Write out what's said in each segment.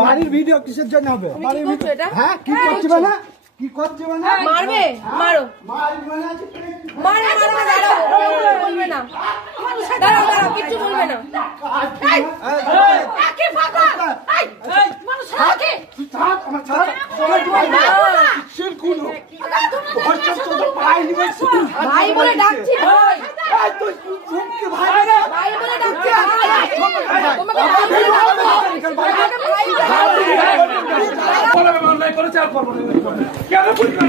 বাড়ির ভিডিও কিসের জন্য হবে? বাড়ির ভিডিও হ্যাঁ কি করছিস না? কি করছিস না? মারবে মারো মারো মারো দাঁড়াও বলবে না দাঁড়াও দাঁড়াও কিছু বলবে না কাকে ফাঁকা এই মানুষ কাকে তুই থাক আমার ছাড় কিসের কোন বর্ষা চোদ ভাই নিবে ভাই বলে ডাকছি ভাই এই তুই চুপকে ভাই না ভাই বলে ডাকছি তোমাকে ভাই বলে ডাকছি বলে অনলাইন করে চাল করব কেন বুঝলি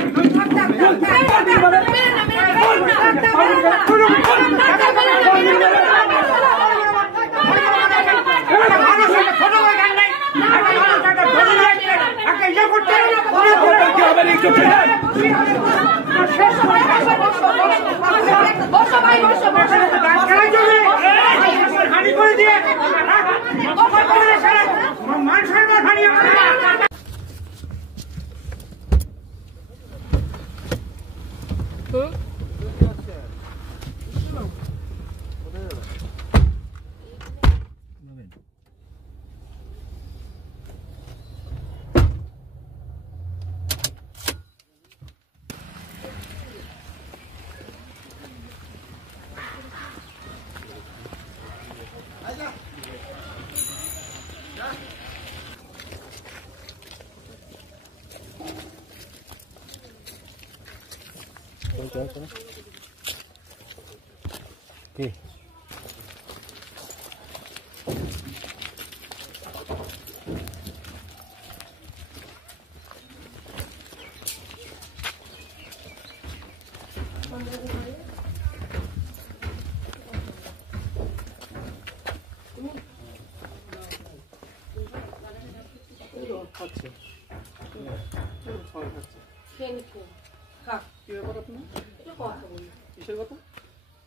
কি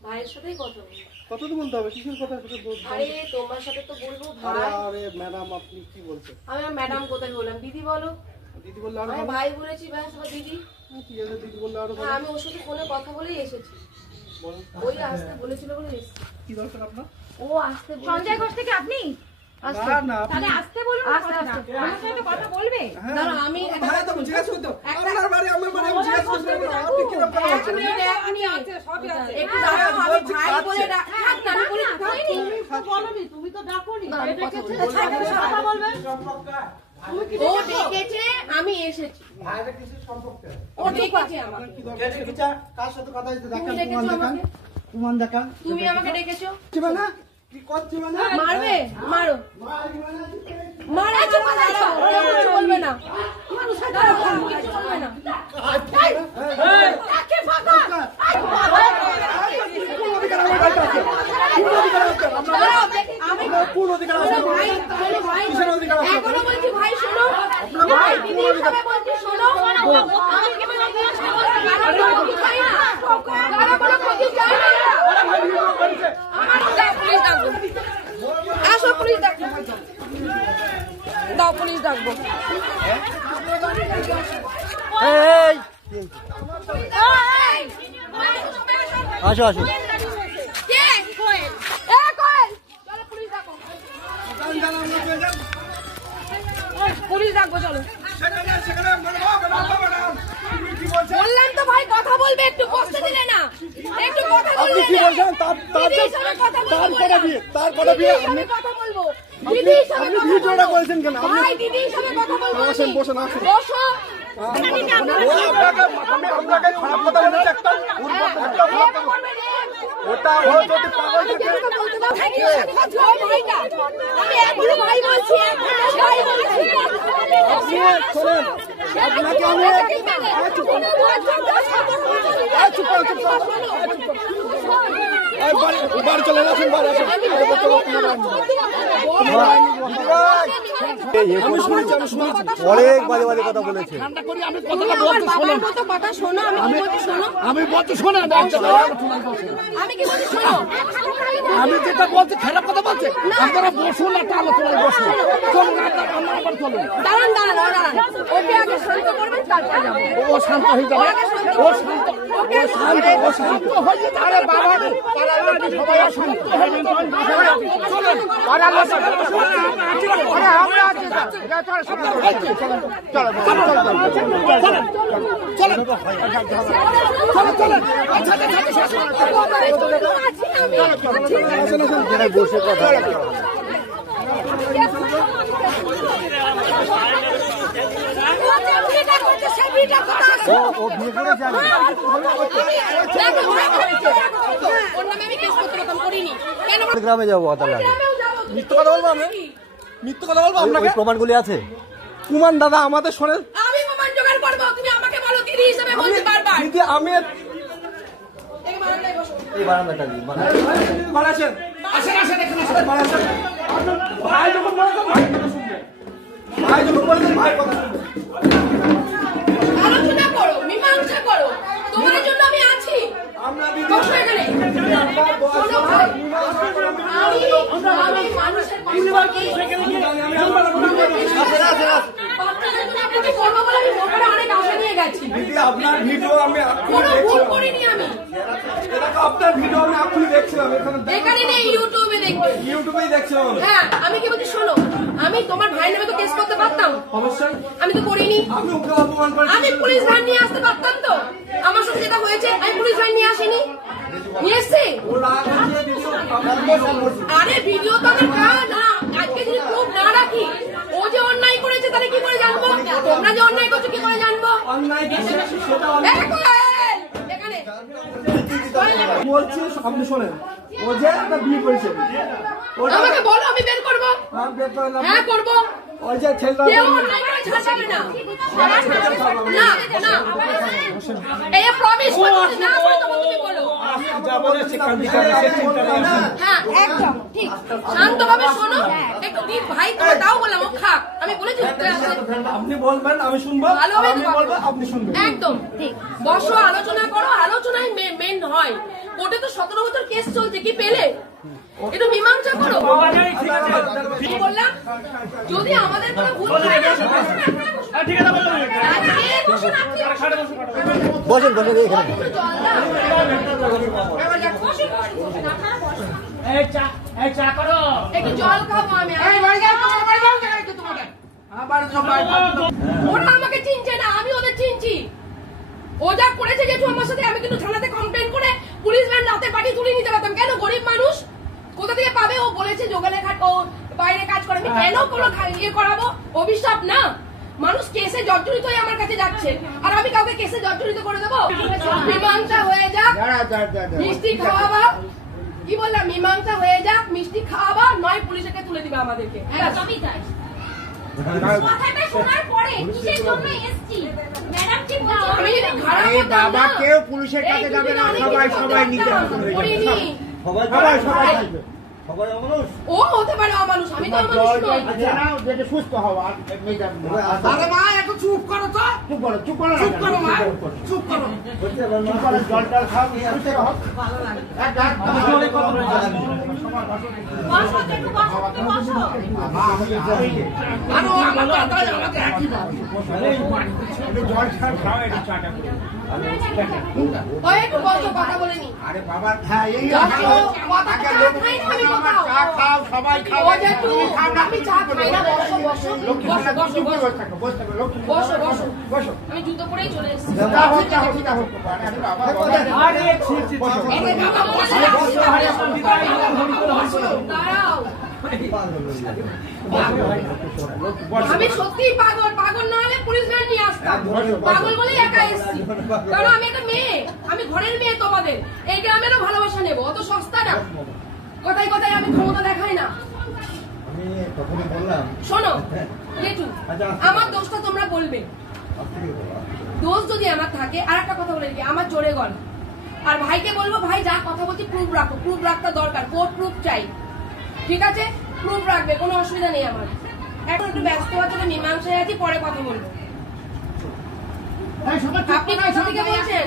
ভাইয়ের সাথেই কথা বলি কথা তো বলতে হবে কিসের কথা আরে তোমার সাথে তো বলবো ভাই আরে ম্যাডাম আপনি কি বলছেন আমি ম্যাডাম কোথায় বললাম দিদি বলো দিদি বললে আরো আমি ভাই বলেছি ভাই সব দিদি কি আছে দিদি বললে আরো হ্যাঁ আমি ওর সাথে ফোনে কথা বলেই এসেছি ওই আসতে বলেছিল বলে এসেছি কি দরকার আপনার ও আসতে সঞ্জয় ঘোষ থেকে আপনি না না তাহলে আসতে বলুন আস্তে আস্তে আমার সাথে কথা বলবে দাঁড়াও আমি ভাই তো জিজ্ঞাসা করতে আপনার বাড়ি আমার বাড়ি আমি জিজ্ঞাসা করতে আপনি কি ব্যাপার আছে একটু দাঁড়াও আমি ভাই বলে ডাক না না বলি বলনি তুমি তো ডাকোনি ডেকেছে কথা বলবে ও ডেকেছে আমি এসেছি ভাইটা কিসের সম্পর্কে ও ডেকেছে আমাকে কি দরকার আছে কার সাথে কথা হইতে তুমি দেখান ডেকেছো আমাকে প্রমাণ দেখান তুমি আমাকে ডেকেছো না কি করছিস না মারবে মারো মারো চুপ দাঁড়াও কিছু বলবে না দাঁড়াও কিছু বলবে না কাকে ফাঁকা আমি কোন অধিকার আছে ভাই কিসের অধিকার আছে এখনো বলছি ভাই শোনো ভাই দিদি হিসাবে বলছি শোনো আমি কি বলছি কারো কোনো ক্ষতি চাই না আমার পুলিশ ডাকবো আসো পুলিশ ডাকবো দাও পুলিশ ডাকবো এই আসো আসো কে কোয়েল কোয়েল চলো পুলিশ ডাকো পুলিশ ডাকবো চলো বললাম তো ভাই কথা বলবে একটু বসতে দিলে না একটু কথা বলবে আপনি কি বলছেন তার কথা দিয়ে আপনি কথা বলবো দিদি হিসাবে আপনি ভিডিওটা করেছেন কেন ভাই দিদি হিসাবে কথা বলবো বসেন বসেন আসুন বসো আপনাকে খারাপ কথা বলেছে একটা ওটা ও যদি পাগল থাকে আমি এখনো ভাই বলছি ভাই বলছি শোনেন আপনাকে আমি বাড়ি চলে আসুন বাড়ি আসুন আমি শুনেছি অনেক বাজে বাজে কথা বলেছে কথা শোনো আমি কি বলছি শোনো আমি বলছি শোনে আমি কি বলছি শোনো আমি যেটা বলছি খারাপ কথা বলছে আপনারা বসুন একটা আলোচনায় বসুন চলুন আবার চলুন দাঁড়ান দাঁড়ান দাঁড়ান ওকে আগে শান্ত করবেন তারপর যাবো ও শান্ত হয়ে যাবে ও শান্ত ও শান্ত হয়ে যাবে আরে বাবা সবাই শান্ত হয়ে যাবেন চলুন বসে কথা গ্রামে যাবো মিথ্যা কথা বলবো আমি মিথ্যা কথা বলবো আপনাকে প্রমাণগুলি আছে কুমান দাদা আমাদের শোনেন আমি প্রমাণ জোগাড় করবো তুমি আমাকে বলো দিদি হিসেবে বলতে বারবার দিদি আমি এই বারান্দাটা বাড়াছেন আসেন আসেন এখানে আসেন বাড়াছেন ভাই যখন বলেছেন ভাই কথা শুনবে ভাই যখন বলেছেন ভাই কথা শুনবে আলোচনা করো মীমাংসা করো তোমার জন্য আমি আছি আমরা দিদি বসো এখানে শোনো ভাই আমি মানুষের দিদি আপনার ভিডিও আমি কোনো ভুল করিনি আমি আপনার ভিডিও আমি এখনই দেখছিলাম এখানে নেই ইউটিউবে দেখবে ইউটিউবেই দেখছিলাম হ্যাঁ আমি কি বলছি শোনো আমি তোমার ভাইয়ের নামে তো কেস করতে পারতাম অবশ্যই আমি তো করিনি আমি ওকে অপমান করেছি আমি পুলিশ ভ্যান নিয়ে আসতে পারতাম তো আমার সাথে যেটা হয়েছে আমি পুলিশ ভ্যান নিয়ে আসিনি নিয়ে এসছি ও রাগ হচ্ছে ভিডিও আরে ভিডিও তো আমি না আজকে যদি প্রুফ না রাখি ও যে অন্যায় করেছে তাহলে কি করে জানবো তোমরা যে অন্যায় করছো কি করে জানবো অন্যায় কিছু সেটা এখানে বলছি আপনি শোনেন ও যে একটা বিয়ে করেছে আমাকে বলো আমি বের করবো বের করে না হ্যাঁ করবো ওই যে ছেলেটা কেউ অন্যায় করে ছাড় যাবে না না না এই প্রমিস করছি না বলে তো তুমি বলো যা বলেছে হ্যাঁ একদম ঠিক শান্তভাবে শোনো একটু দিন ভাই তোমার দাও বললাম ও খাক আমি বলেছি উঠতে আসতে আপনি বলবেন আমি শুনবো ভালোভাবে আমি বলবো আপনি শুনবেন একদম ঠিক বসো আলোচনা করো আলোচনায় মেন হয় কোর্টে তো 17 বছর কেস চলছে কি পেলে একটু মীমাংসা করো কি বললাম যদি আমাদের কোনো ভুল থাকে ঠিক আছে বসেন বসেন এখানে একটু জল খাবো আমি ওরা আমাকে চিনছে না আমি ওদের চিনছি ও যা করেছে যেহেতু আমার সাথে আমি কিন্তু থানাতে কমপ্লেন করে পুলিশ ভ্যান রাতে পাঠিয়ে তুলে নিতে পারতাম কেন গরিব মানুষ কোথা থেকে পাবে ও বলেছে যোগালে ঘাট ও বাইরে কাজ করে আমি কেন কোনো ইয়ে করাবো অভিশাপ না মানুষ কেসে জর্জরিত হয়ে আমার কাছে যাচ্ছে আর আমি কাউকে কেসে জর্জরিত করে দেবো মীমাংসা হয়ে যাক মিষ্টি খাওয়াবা কি বললাম মীমাংসা হয়ে যাক মিষ্টি খাওয়াবা নয় পুলিশকে তুলে দিবে আমাদেরকে একদমই তাই কথাটা শোনার পরে কিসের জন্য এসেছি ম্যাডাম কি বলছো আমি যদি খারাপ হতাম বাবা কেউ পুলিশের কাছে যাবে না সবাই নিজে সবাই ও হতে পারে অমানুষ আমি তো অমানুষ নই সুস্থ হওয়া আরে মা একটু চুপ করো তো চুপ করো মা চুপ করো জল টল খাও জল ছাড় খাও একটু চাটা ওই একটু বসো কথা বলে নি আরে বাবা হ্যাঁ এই কথা খাই না আমি কোথাও চা খাও সবাই খাও ও যে একটু আমি চা খাই না বসো বসো বসো বসো বসো বসো আমি জুতো পরেই চলে এসেছি দাঁড়াও আমি সত্যি পাগল পাগল না হলে পুলিশ ভ্যান নিয়ে আসতাম পাগল বলেই একা এসেছি কারণ আমি একটা মেয়ে আমি ঘরের মেয়ে তোমাদের এই গ্রামেরও ভালোবাসা নেবো অত সস্তা না কথায় কথায় আমি ক্ষমতা দেখাই না শোনো লেটু আমার দোষটা তোমরা বলবে দোষ যদি আমার থাকে আর একটা কথা বলে দিই আমার জোরে গল আর ভাইকে বলবো ভাই যা কথা বলছি প্রুফ রাখো প্রুফ রাখতে দরকার কোর্ট প্রুফ চাই ঠিক আছে প্রুফ রাখবে কোনো অসুবিধা নেই আমার এখন একটু ব্যস্ত হওয়ার মীমাংসায় আছি পরে কথা বলবো আপনি কোথা থেকে বলছেন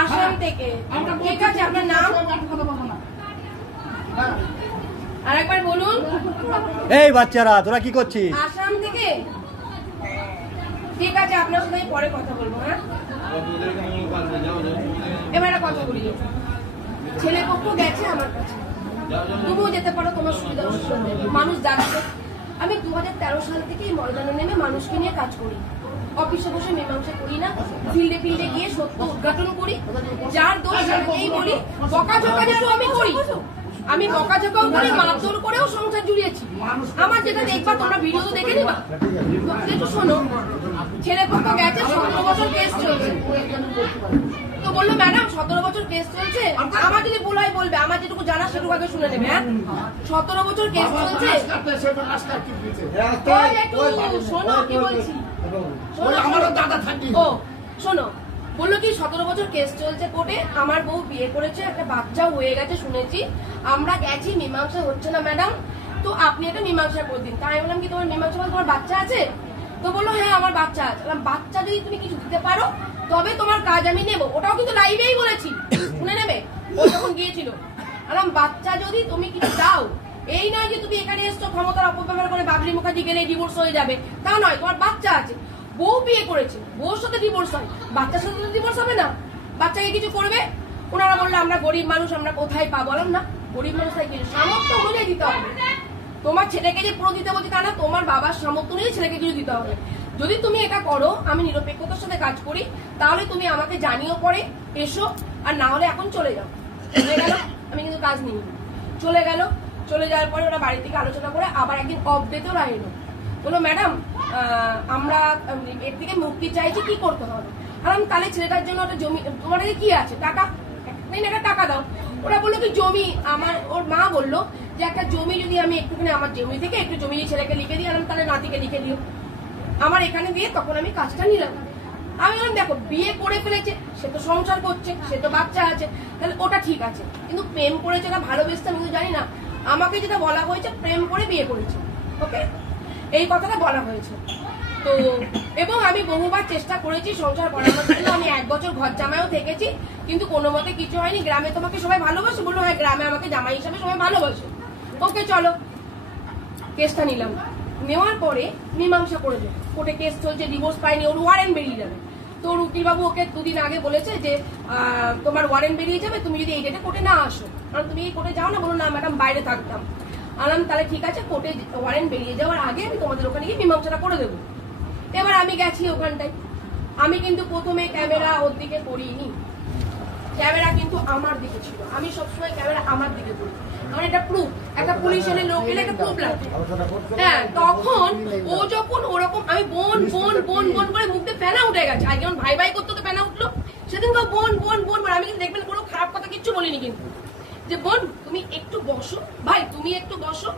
আসাম থেকে ঠিক আছে আপনার নাম আরেকবার বলুন এই বাচ্চারা তোরা কি করছিস আসাম থেকে ঠিক আছে আপনার সাথে পরে কথা বলবো হ্যাঁ এবার কথা বলি ছেলে পক্ষ গেছে আমার কাছে তুমিও যেতে পারো তোমার সুবিধা মানুষ যাচ্ছে আমি আমি 2013 সাল থেকে এই ময়দানে নেমে মানুষকে নিয়ে কাজ করি। অফিসে বসে মীমাংসা করি না, ফিল্ডে ফিল্ডে গিয়ে সত্য উদ্ঘাটন করি, যার দোষ তাকেই বলি। বকাঝকা যেহেতু আমি করি, আমি বকাঝকাও করে মারধর করেও সংসার জুড়িয়েছি। আমার যেটা দেখবা তোমরা ভিডিও তো দেখে নিবা। একটু শোনো, ছেলে পক্ষ গেছে 17 বছর কেস চলছে। তো বললো ম্যাডাম 17 বছর কেস চলছে, আমার যদি ভুল হয় বলবে, আমার যেটুকু জানা সেটুকু আগে শুনে নেবে। হ্যাঁ 17 বছর কেস চলছে, শোনো কি বলছি, আমারও দাদা থাকি। ও শোনো, বললো কি 17 বছর কেস চলছে কোর্টে, আমার বউ বিয়ে করেছে, একটা বাচ্চাও হয়ে গেছে শুনেছি, আমরা গেছি, মীমাংসা হচ্ছে না ম্যাডাম, তো আপনি একটা মীমাংসা করে দিন। তাই বললাম কি তোমার মীমাংসা বলতে তোমার বাচ্চা আছে? তো বললো হ্যাঁ আমার বাচ্চা আছে। বাচ্চা যদি তুমি কিছু দিতে পারো তবে তোমার কাজ আমি নেবো। ওটাও কিন্তু লাইভেই বলেছি, শুনে নেবে। ও যখন গিয়েছিল বললাম বাচ্চা যদি তুমি কিছু দাও, এই নয় যে তুমি এখানে এসছো ক্ষমতার অপব্যবহার করে বাবরি মুখার্জি গেলে ডিভোর্স হয়ে যাবে, তা নয়। তোমার বাচ্চা আছে, বউ বিয়ে করেছে, বউর সাথে ডিভোর্স হয়, বাচ্চার সাথে ডিভোর্স হবে না? বাচ্চাকে কিছু করবে? ওনারা বললো আমরা গরিব মানুষ, আমরা কোথায় পাবো? বললাম না, গরিব মানুষ তাই কিছু সামর্থ্য অনুযায়ী দিতে হবে। তোমার ছেলেকে যে পুরো দিতে বলছি তা না, তোমার বাবার সামর্থ্য অনুযায়ী ছেলেকে কিছু দিতে হবে। যদি তুমি এটা করো, আমি নিরপেক্ষতার সাথে কাজ করি, তাহলে তুমি আমাকে জানিও পরে এসো, আর না হলে এখন চলে যাও। চলে গেল, আমি কিন্তু কাজ নিই। চলে গেল, চলে যাওয়ার পরে ওরা বাড়ি থেকে আলোচনা করে আবার একদিন অফ ডেতে ওরা এলো, বললো ম্যাডাম আমরা এর থেকে মুক্তি চাইছি, কি করতে হবে? আর আমি তাহলে ছেলেটার জন্য একটা জমি, তোমার কাছে কি আছে? টাকা নেই, একটা টাকা দাও। ওরা বললো কি জমি, আমার ওর মা বললো যে একটা জমি যদি আমি একটুখানি আমার জমি থেকে একটু জমি ছেলেকে লিখে দিই, আমি তাহলে নাতিকে লিখে দিও আমার এখানে দিয়ে, তখন আমি কাজটা নিলাম। আমি বললাম দেখো বিয়ে করে ফেলেছে, সে তো সংসার করছে, সে তো বাচ্চা আছে, তাহলে ওটা ঠিক আছে, কিন্তু প্রেম করেছে না ভালোবেসতে আমি তো জানি না। আমাকে যেটা বলা হয়েছে প্রেম করে বিয়ে করেছে, ওকে, এই কথাটা বলা হয়েছে। তো এবং আমি বহুবার চেষ্টা করেছি সংসার করানোর জন্য, আমি 1 বছর ঘর জামাইও থেকেছি, কিন্তু কোনো মতে কিছু হয়নি। গ্রামে তোমাকে সবাই ভালোবাসে, বললো হ্যাঁ গ্রামে আমাকে জামাই হিসাবে সবাই ভালোবাসে, ওকে চলো কেসটা নিলাম। নেওয়ার পরে মীমাংসা করে দেবে, কোর্টে কেস চলছে, ডিভোর্স পায়নি, ওর ওয়ারেন্ট বেরিয়ে যাবে। তো উকিল বাবু ওকে 2 দিন আগে বলেছে যে তোমার ওয়ারেন্ট বেরিয়ে যাবে, তুমি যদি এই ডেটে কোর্টে না আসো। কারণ তুমি এই কোর্টে যাও না, বলো না ম্যাডাম বাইরে থাকতাম। আলাম তাহলে ঠিক আছে, কোর্টে ওয়ারেন্ট বেরিয়ে যাওয়ার আগে আমি তোমাদের ওখানে গিয়ে মীমাংসাটা করে দেবো। এবার আমি গেছি ওখানটায়, আমি কিন্তু প্রথমে ক্যামেরা ওর দিকে করিনি, ক্যামেরা কিন্তু আমার দিকে ছিল। আমি সবসময় ক্যামেরা আমার দিকে করি, কারণ এটা প্রুফ, একটা পুলিশ এনে লোক এলে একটা প্রুফ লাগবে। হ্যাঁ তখন ও যখন ওরকম, আমি বোন বোন বোন বোন করে মুখে ফেনা উঠে গেছে, আর যেমন ভাই ভাই করতে তো ফেনা উঠলো, সেদিন তো বোন বোন বোন। আমি কিন্তু দেখবেন কোনো খারাপ কথা কিচ্ছু বলিনি, কিন্তু যে বোন তুমি একটু বসো, ভাই তুমি একটু বসো।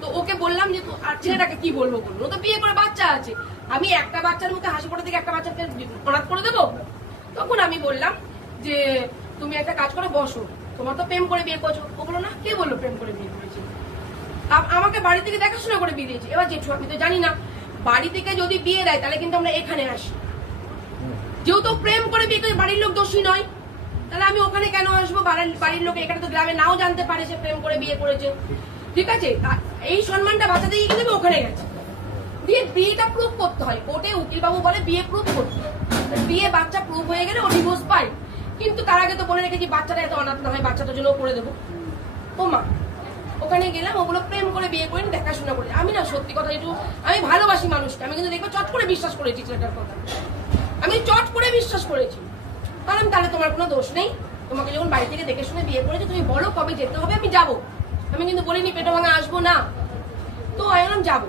তো ওকে বললাম যে আর ছেলেটাকে কি বলবো, বলবো ও তো বিয়ে করে বাচ্চা আছে, আমি একটা বাচ্চার মুখে হাসি পড়ে থেকে একটা বাচ্চাকে অনাথ করে দেবো? তখন আমি বললাম যে তুমি একটা কাজ করে বসো, তোমার তো প্রেম করে বিয়ে করছো। ও বলো না, কে বললো প্রেম করে বিয়ে করেছি? আমাকে বাড়ি থেকে দেখাশোনা করে বিয়ে দিয়েছি। এবার জেঠু আমি তো জানি না, বাড়ি থেকে যদি বিয়ে দেয় তাহলে কিন্তু আমরা এখানে আসি, যেহেতু প্রেম করে বিয়ে করে বাড়ির লোক দোষী নয়, তাহলে আমি ওখানে কেন আসবো? বাড়ির লোক এখানে তো গ্রামে নাও জানতে পারে সে প্রেম করে বিয়ে করেছে, ঠিক আছে? এই সম্মানটা বাঁচাতে গিয়ে কিন্তু ওখানে গেছে। দিয়ে বিয়েটা প্রুফ করতে হয় কোর্টে, উকিল বাবু বলে বিয়ে প্রুফ করতে, বিয়ে বাচ্চা প্রুফ হয়ে গেলে ও ডিভোর্স পায়। কিন্তু তার আগে তো বলে রেখেছি বাচ্চাটা এত অনাথ না হয়, বাচ্চাটার জন্য করে দেবো। ও মা, ওখানে গেলাম, ওগুলো প্রেম করে বিয়ে করিনি, দেখাশোনা করে। আমি না সত্যি কথা একটু, আমি ভালোবাসি মানুষকে, আমি কিন্তু দেখবো চট করে বিশ্বাস করেছি ছেলেটার কথা, আমি চট করে বিশ্বাস করেছি। কারণ তাহলে তোমার কোনো দোষ নেই, তোমাকে যখন বাড়ি থেকে দেখে শুনে বিয়ে করেছে, তুমি বলো কবে যেতে হবে, আমি যাবো। আমি কিন্তু বলিনি পেটে ভাঙা আসবো না। তো আমি যাবো।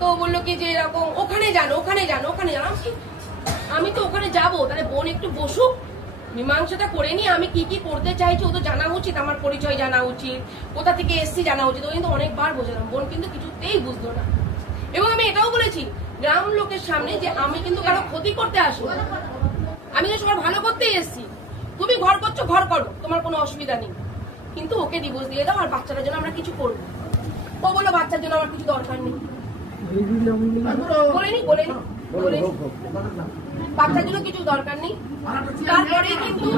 তো বললো কি যে এরকম ওখানে যান ওখানে যান ওখানে যান। আমি তো ওখানে যাবো, তাহলে বোন একটু বসুক, মীমাংসাটা করে নি, আমি কি কি করতে চাইছি ও তো জানা উচিত, আমার পরিচয় জানা উচিত, কোথা থেকে এসছি জানা উচিত। ও কিন্তু অনেকবার বোঝালাম, বোন কিন্তু কিছুতেই বুঝতো না। এবং আমি এটাও বলেছি গ্রাম লোকের সামনে যে আমি কিন্তু কারো ক্ষতি করতে আসি, আমি তো সবার ভালো করতেই এসছি। তুমি ঘর করছো, ঘর করো, তোমার কোনো অসুবিধা নেই, কিন্তু ওকে ডিভোর্স দিয়ে দাও, আর বাচ্চাটার জন্য আমরা কিছু করবো। ও বললো বাচ্চার জন্য আমার কিছু দরকার নেই, বলিনি বলিনি বলিনি, বাচ্চার জন্য কিছু দরকার নেই। তারপরেই কিন্তু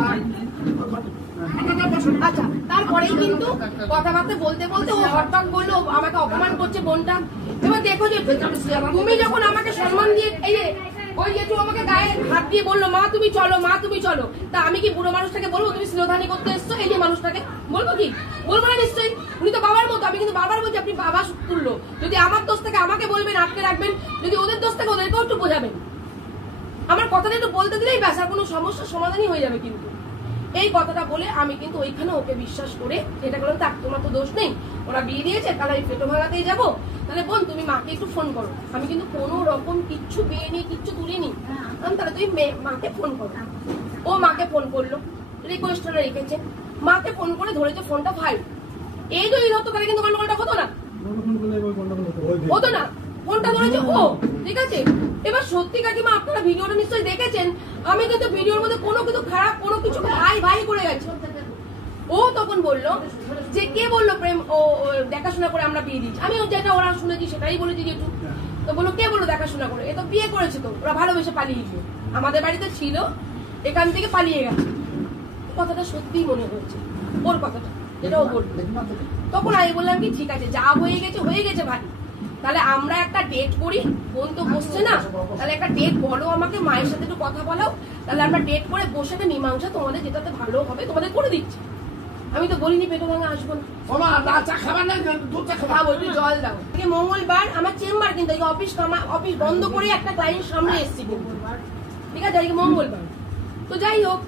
আচ্ছা, তারপরেই কিন্তু কথাবার্তা বলতে বলতে ও হঠাৎ বললো আমাকে অপমান করছে বোনটা। এবার দেখো যে তুমি যখন আমাকে সম্মান দিয়ে, এই যে ওই জেঠু আমাকে গায়ে হাত দিয়ে বললো মা তুমি চলো, মা তুমি চলো। তা আমি কি বুড়ো মানুষটাকে বলবো তুমি শ্লীলতাহানি করতে এসছো? এই যে মানুষটাকে বলবো কি? বলবো না নিশ্চয়ই। উনি তো বাবার মতো। আমি কিন্তু বারবার বলছি আপনি বাবা তুললো। যদি আমার দোষ থেকে আমাকে বলবেন, আটকে রাখবেন, যদি ওদের দোষ থেকে ওদেরকেও একটু বোঝাবেন। আমার কথাটা একটু বলতে দিলেই ব্যাস, আর কোনো সমস্যার সমাধানই হয়ে যাবে। কিন্তু এই কথাটা বলে আমি কিন্তু ওইখানে ওকে বিশ্বাস করে যেটা করলাম, তার তোমার তো দোষ নেই, ওরা বিয়ে দিয়েছে, তাহলে আমি পেটো ভাঙাতেই যাবো। তাহলে বোন তুমি মাকে একটু ফোন করো। আমি কিন্তু কোনো রকম কিচ্ছু বিয়ে নিয়ে কিচ্ছু তুলিনি। তাহলে তুমি মাকে ফোন করো। ও মাকে ফোন করলো, রিকোয়েস্টটা রেখেছে, মাকে ফোন করে ধরেছে ফোনটা ভাই। এই যদি ধরতো তাহলে কিন্তু গন্ডগোলটা হতো না, হতো না। ফোনটা ধরেছে ও, ঠিক আছে। এবার সত্যি কাকিমা আপনারা ভিডিওটা নিশ্চয়ই দেখেছেন। আমি কিন্তু ভিডিওর মধ্যে কোনো কিছু খারাপ, কোনো কিছু ভাই ভাই করে গেছে। ও তখন বললো যে কে বললো প্রেম ও দেখাশোনা করে আমরা বিয়ে দিচ্ছি। আমি যেটা ওরা শুনেছি সেটাই বলেছি যেটু। তো বললো কে বললো দেখাশোনা করে? এ তো বিয়ে করেছে, তো ওরা ভালোবেসে পালিয়ে গিয়ে আমাদের বাড়িতে ছিল, এখান থেকে পালিয়ে গেছে। কথাটা সত্যিই মনে হয়েছে ওর কথাটা, যেটা ও বললো। তখন আমি বললাম কি ঠিক আছে, যা হয়ে গেছে ভাই, তাহলে আমরা একটা ডেট করি। বোন তো বসছে না, তাহলে একটা ডেট বলো আমাকে, মায়ের সাথে একটু কথা বলাও, তাহলে আমরা ডেট করে বসে একটা মীমাংসা তোমাদের যেটাতে ভালো হবে তোমাদের করে দিচ্ছি। আমি তো বলিনি পেটো ভাঙা আসবো না, খাবো একটু জল দাও। মঙ্গলবার আমার চেম্বার, কিন্তু অফিস বন্ধ করে একটা ক্লায়েন্ট সামনে এসছি কিন্তু, ঠিক আছে, আজকে মঙ্গলবার। তো যাই হোক,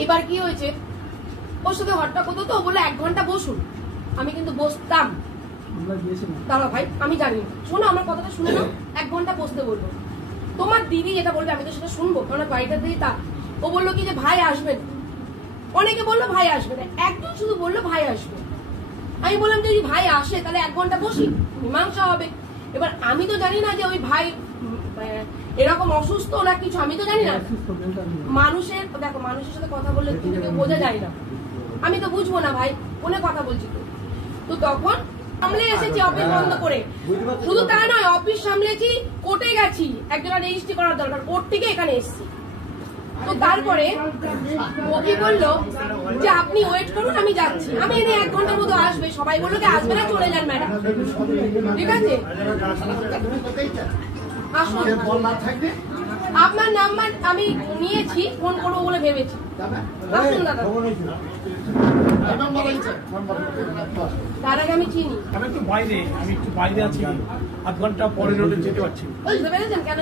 এইবার কি হয়েছে, ওর সাথে হট্টা করতো, তো বলে 1 ঘন্টা বসুন। আমি কিন্তু বসতাম। দাঁড়া ভাই, আমি জানি না, শোনো আমার কথাটা শুনে নাও। 1 ঘন্টা বসতে বলবো। তোমার দিদি যেটা বলবে আমি তো সেটা শুনবো, কারণ বাড়িটা দিদি তা। ও বললো কি যে ভাই আসবেন, অনেকে বললো ভাই আসবে না, একজন শুধু বললো ভাই আসবে। আমি বললাম যদি ভাই আসে তাহলে 1 ঘন্টা বসি, মীমাংসা হবে। এবার আমি তো জানি না যে ওই ভাই এরকম অসুস্থ না কিছু, আমি তো জানি না। মানুষের দেখো, মানুষের সাথে কথা বললে বোঝা যায় না, আমি তো বুঝবো না ভাই, ফোনে কথা বলছি তো। তখন সামলে এসেছি অফিস বন্ধ করে, শুধু তা নয়, অফিস সামলেছি, কোর্টে গেছি, একজনের রেজিস্ট্রি করার দরকার, কোর্ট থেকে এখানে এসেছি। তো তারপরে ও কি বললো যে আপনি ওয়েট করুন, আমি যাচ্ছি। আমি এনে 1 ঘন্টার মতো আসবে। সবাই বললো কি আসবে না, চলে যান ম্যাডাম, ঠিক আছে আসুন। আপনার নাম্বার আমি নিয়েছি, ফোন করবো বলে ভেবেছি। আসুন দাদা, তার আগে আমি চিনি। আমি একটু বাইরে আছি, 1/2 ঘন্টা পরে রোডে যেতে পারছি। বুঝতে পেরেছেন কেন?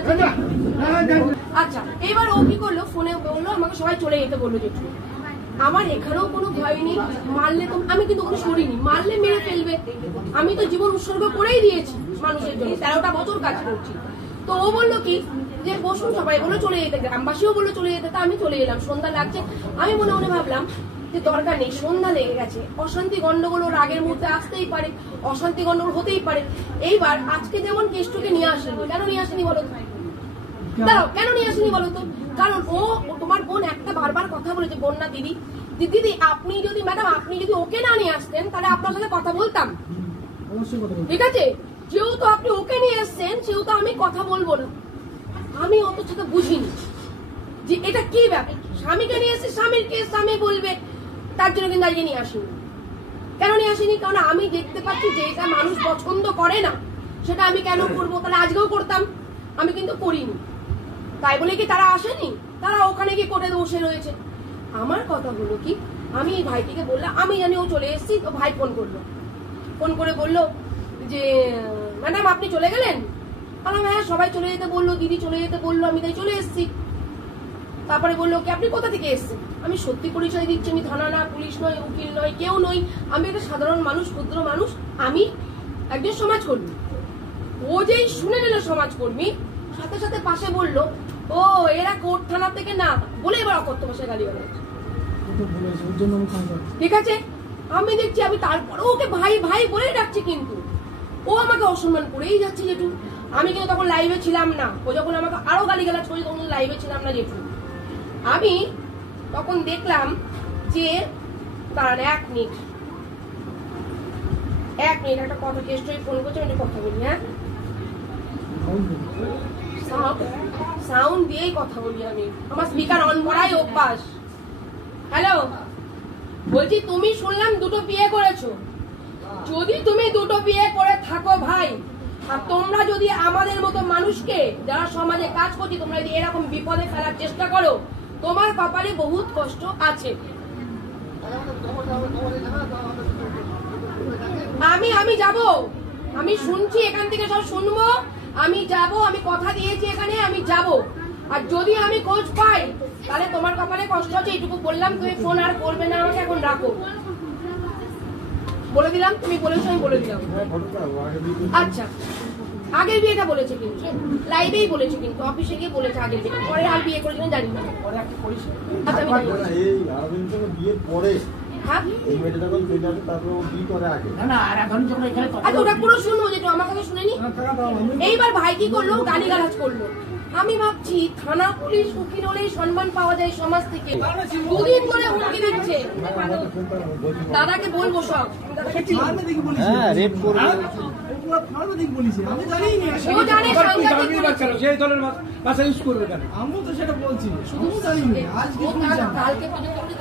আচ্ছা, এবার ও কি করলো, ফোনে বললো আমাকে সবাই চলে যেতে বললো যেটু। আমার এখানেও কোনো ভয় নেই, মারলে তো আমি কিন্তু কোনো সরিনি, মারলে মেরে ফেলবে। আমি তো জীবন উৎসর্গ করেই দিয়েছি মানুষের জন্য, 13টা বছর কাজ করছি। তো ও বললো কি যে বসুন, সবাই বললো চলে যেতে, গ্রামবাসীও বললো চলে যেতে। তা আমি চলে এলাম, সন্ধ্যা লাগছে। আমি মনে মনে ভাবলাম যে দরকার নেই, সন্ধ্যা লেগে গেছে, অশান্তি গন্ডগোল রাগের মধ্যে আসতেই পারে, অশান্তি গন্ডগোল হতেই পারে। এইবার আজকে যেমন কেষ্টকে নিয়ে আসেনি, কেন নিয়ে আসেনি বলো তো? দাঁড়াও, কেন নিয়ে আসেনি বলো তো? কারণ ও তোমার বোন একটা বারবার কথা বলেছে, বোন না দিদি, দিদি আপনি যদি ম্যাডাম আপনি যদি ওকে না নিয়ে আসতেন তাহলে আপনার সাথে কথা বলতাম, ঠিক আছে। যেহেতু আপনি ওকে নিয়ে এসছেন সেহেতু আমি কথা বলবো না। আমি অত সাথে বুঝিনি যে এটা কি ব্যাপার, স্বামীকে নিয়ে এসে স্বামীর কে স্বামী বলবে, তার জন্য কিন্তু আজকে নিয়ে আসেনি। কেন নিয়ে আসেনি? কারণ আমি দেখতে পাচ্ছি যে এটা মানুষ পছন্দ করে না, সেটা আমি কেন করবো? তাহলে আজকেও করতাম, আমি কিন্তু করিনি। তাই বলে কি তারা আসেনি? তারা ওখানে গিয়ে কোর্টে বসে রয়েছে। আমার কথা হলো কি, আমি এই ভাইটিকে বললাম, আমি জানি ও চলে এসেছি। তো ভাই ফোন করলো, ফোন করে বললো যে ম্যাডাম আপনি চলে গেলেন? বললাম হ্যাঁ, সবাই চলে যেতে বললো, দিদি চলে যেতে বললো, আমি তাই চলে এসেছি। তারপরে বললো কি আপনি কোথা থেকে এসেছেন? আমি সত্যি পরিচয় দিচ্ছি, আমি থানা না, পুলিশ নয়, উকিল নয়, কেউ নই, আমি একটা সাধারণ মানুষ, ক্ষুদ্র মানুষ, আমি একজন সমাজকর্মী। ও যেই শুনে নিল সমাজকর্মী, সাথে সাথে পাশে বললো ও এরা কোর্ট থানা থেকে না, বলে এবার অকথ্য ভাষায় গালি গালাজ। ঠিক আছে, আমি দেখছি, আমি তারপরে ওকে ভাই ভাই বলেই ডাকছি, কিন্তু ও আমাকে অসম্মান করেই যাচ্ছে যেটু। আমি কিন্তু তখন লাইভে ছিলাম না, ও যখন আমাকে আরো গালিগালাজ করে তখন লাইভে ছিলাম না যেটু। আমি তখন দেখলাম যে তার 1 মিনিট একটা কথা, কেষ্টই ফোন করছে, আমি কথা বলি। হ্যাঁ, সাউন্ড দিয়েই কথা বলি আমি, আমার স্পিকার অন করাই অভ্যাস। হ্যালো, বলছি তুমি শুনলাম 2টো বিয়ে করেছো। যদি তুমি 2টো বিয়ে করে থাকো ভাই, আর তোমরা যদি আমাদের মতো মানুষকে যারা সমাজে কাজ করছি তোমরা যদি এরকম বিপদে ফেলার চেষ্টা করো তোমার কপালে বহুত কষ্ট আছে। আমি যাব, আমি শুনছি এখান থেকে সব শুনবো, আমি যাব, আমি কথা দিয়েছি এখানে আমি যাব। আর যদি আমি খোঁজ পাই তাহলে তোমার কপালে কষ্ট আছে এইটুকু বললাম। তুমি ফোন আর করবে না আমাকে, এখন রাখো, বলে দিলাম। তুমি বলেছো আমি বলে দিলাম। আচ্ছা, আগের বিয়েটা বলেছে কিন্তু লাইভেই বলেছে, কিন্তু অফিসে গিয়ে বলেছে আগের বিয়ে, পরে আর বিয়ে করেছে জানি না। আচ্ছা আমি জানি না। এই আরবিন্দ বিয়ের পরে হ্যাঁ এই মেয়েটা যখন চলে যাবে তারপর ও বিয়ে করে আগে না আর এখন যখন এখানে আচ্ছা ওটা পুরো শুনবো, যেটা আমার কথা শুনেনি। এইবার ভাই কি করলো, গালিগালাজ করলো। আমি ভাবছি থানা পুলিশ উকিল হলেই সম্মান পাওয়া যায় সমাজ থেকে, দুদিন ধরে হুমকি দিচ্ছে। দাদাকে বলবো সব, হ্যাঁ রেপ করবে ও জানে সাংঘাতিক সেই দলের ভাষা ইউজ করবে কেন? কালকে পর্যন্ত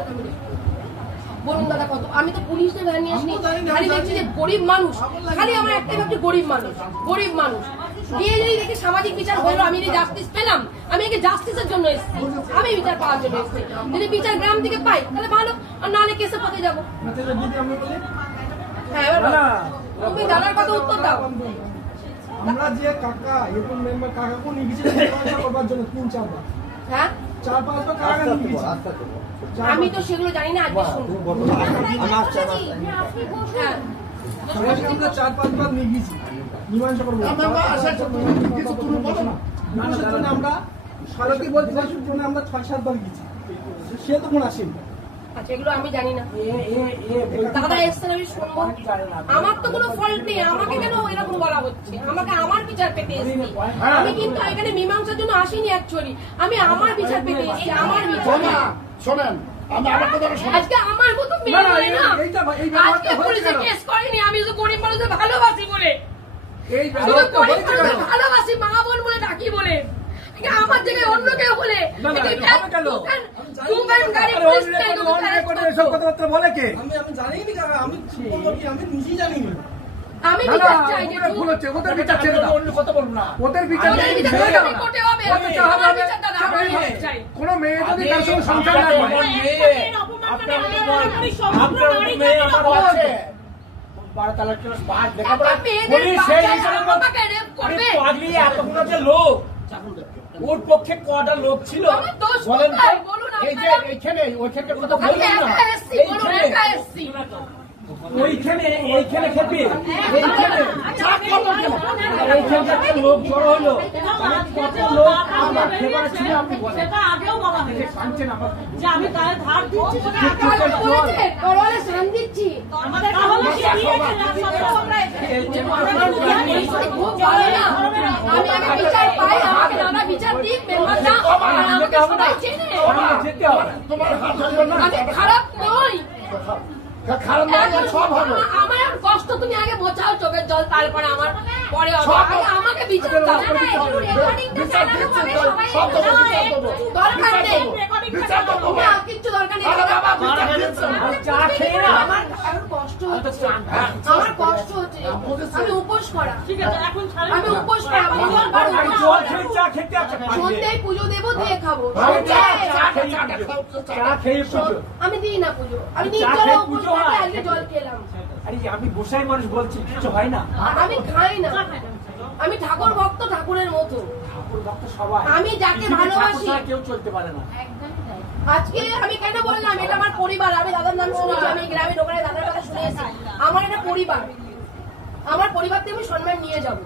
বলুন দাদা কত, আমি তো পুলিশে ভ্যান নিয়ে আসিনি, খালি দেখছি যে গরিব মানুষ, খালি আমার একটাই ভাবছি গরিব মানুষ, গরিব মানুষ গিয়ে যদি দেখি সামাজিক বিচার হলো, আমি যদি জাস্টিস পেলাম, আমি একে জাস্টিসের জন্য এসেছি, আমি বিচার পাওয়ার জন্য এসেছি। যদি বিচার গ্রাম থেকে পাই তাহলে ভালো, আর নাহলে কেসে পথে যাবো। হ্যাঁ এবার তুমি দাদার কথা উত্তর দাও। আমরা যে কাকা এরকম মেম্বার কাকাকে নিয়ে গেছি পয়সা করবার জন্য 3-4 বার, হ্যাঁ 4-5 বার কাকা নিয়ে গেছি। আমি তো সেগুলো জানি না, আজকে শুনবো। হ্যাঁ সবাইকে আমরা 4-5 বার নিয়ে গেছি মীমাংসা করবো। আমরা সারাকে বলতে জন্য আমরা 6-7 বার গেছি, সে তখন আসেনি। আচ্ছা এগুলো আমি জানি না, দাদা এসছেন আমি শুনবো। আমার তো কোনো ফল্ট নেই, আমাকে কেন এরকম বলা হচ্ছে? আমাকে আমার বিচার পেতে এসেছি আমি, কিন্তু এখানে মীমাংসার জন্য আসিনি অ্যাকচুয়ালি, আমি আমার বিচার পেতে এসেছি, আমার বিচার। শোনেন আমি আমার কথা আজকে আমার মতো মেয়ে বলে না, আজকে পুলিশে কেস করেনি, আমি শুধু গরিব মানুষদের ভালোবাসি বলে, শুধু গরিব মানুষদের ভালোবাসি, মা বোন বলে ডাকি বলে। আমার জায়গায় অন্য কেউ বলে এসব কথাবার্তা বলে কে? আমি জানি না কাকা, আমি নিজেই জানি না। আমি বিচার চাই, ভুল হচ্ছে, ওদের বিচার ছেড়ে দাও, অন্য কথা বলবো না। ওদের বিচার কোর্টে হবে, আমার বিচার দাদা আমার চাই। কোন মেয়ে যদি কার সঙ্গে সংসার না করে, ওর পক্ষে কটা লোক ছিল বলেন তো? এই যে এইখানে ওইখানে কথা বললেন না, এইখানে খেপি এইখানে লোক জড়ো হলো, কত লোক আমার ফেভার ছিল আপনি বলেন। সেটা আগেও বলা হয়েছে শুনছেন আমার যে আমি গায়ে ধার দিচ্ছি, সেটা শান দিচ্ছি আমাদের তাহলে কি খুব ভালো না, আমি আগে বিচার পাই, আমাকে দাদা বিচার দিক, মেম্বারটা আমাকে সবাই চেনে, যেতে হবে। তোমার হাত ধরবে না, আমি খারাপ নই, খারাপ না সব হবে। আমার কষ্ট তুমি আগে বোঝাও, চোখের জল তারপরে আমার পরে হবে, আগে আমাকে বিচার দাও। দরকার নেই না, কিচ্ছু দরকার নেই, চা খেয়ে না আমার কষ্ট হচ্ছে, আমার কষ্ট হচ্ছে, আমি উপোস করা, ঠিক আছে এখন আমি উপোস করা, মঙ্গলবার উপোস জল করা। খেয়ে চা খেতে আছে, সন্ধ্যায় পুজো দেবো, দিয়ে খাবো, চা খেয়ে পুজো। আমি দিই না পুজো, আমি চা নির্জলা খেয়ে উপোস পুজো করে হয়? আজকে জল খেলাম, আরে আমি গোসাই মানুষ বলছি, কিছু হয় না। আমি খাই না, আমি ঠাকুর ভক্ত, ঠাকুরের মতো, ঠাকুর ভক্ত সবাই, আমি যাকে ভালোবাসি। কেউ চলতে পারে না। আজকে আমি কেন বললাম এটা আমার পরিবার, আমি দাদার নাম শুনেছি, আমি গ্রামে ঢোকারে দাদার কথা শুনে এসেছি, আমার এটা পরিবার, আমার পরিবার থেকে আমি সম্মান নিয়ে যাবো।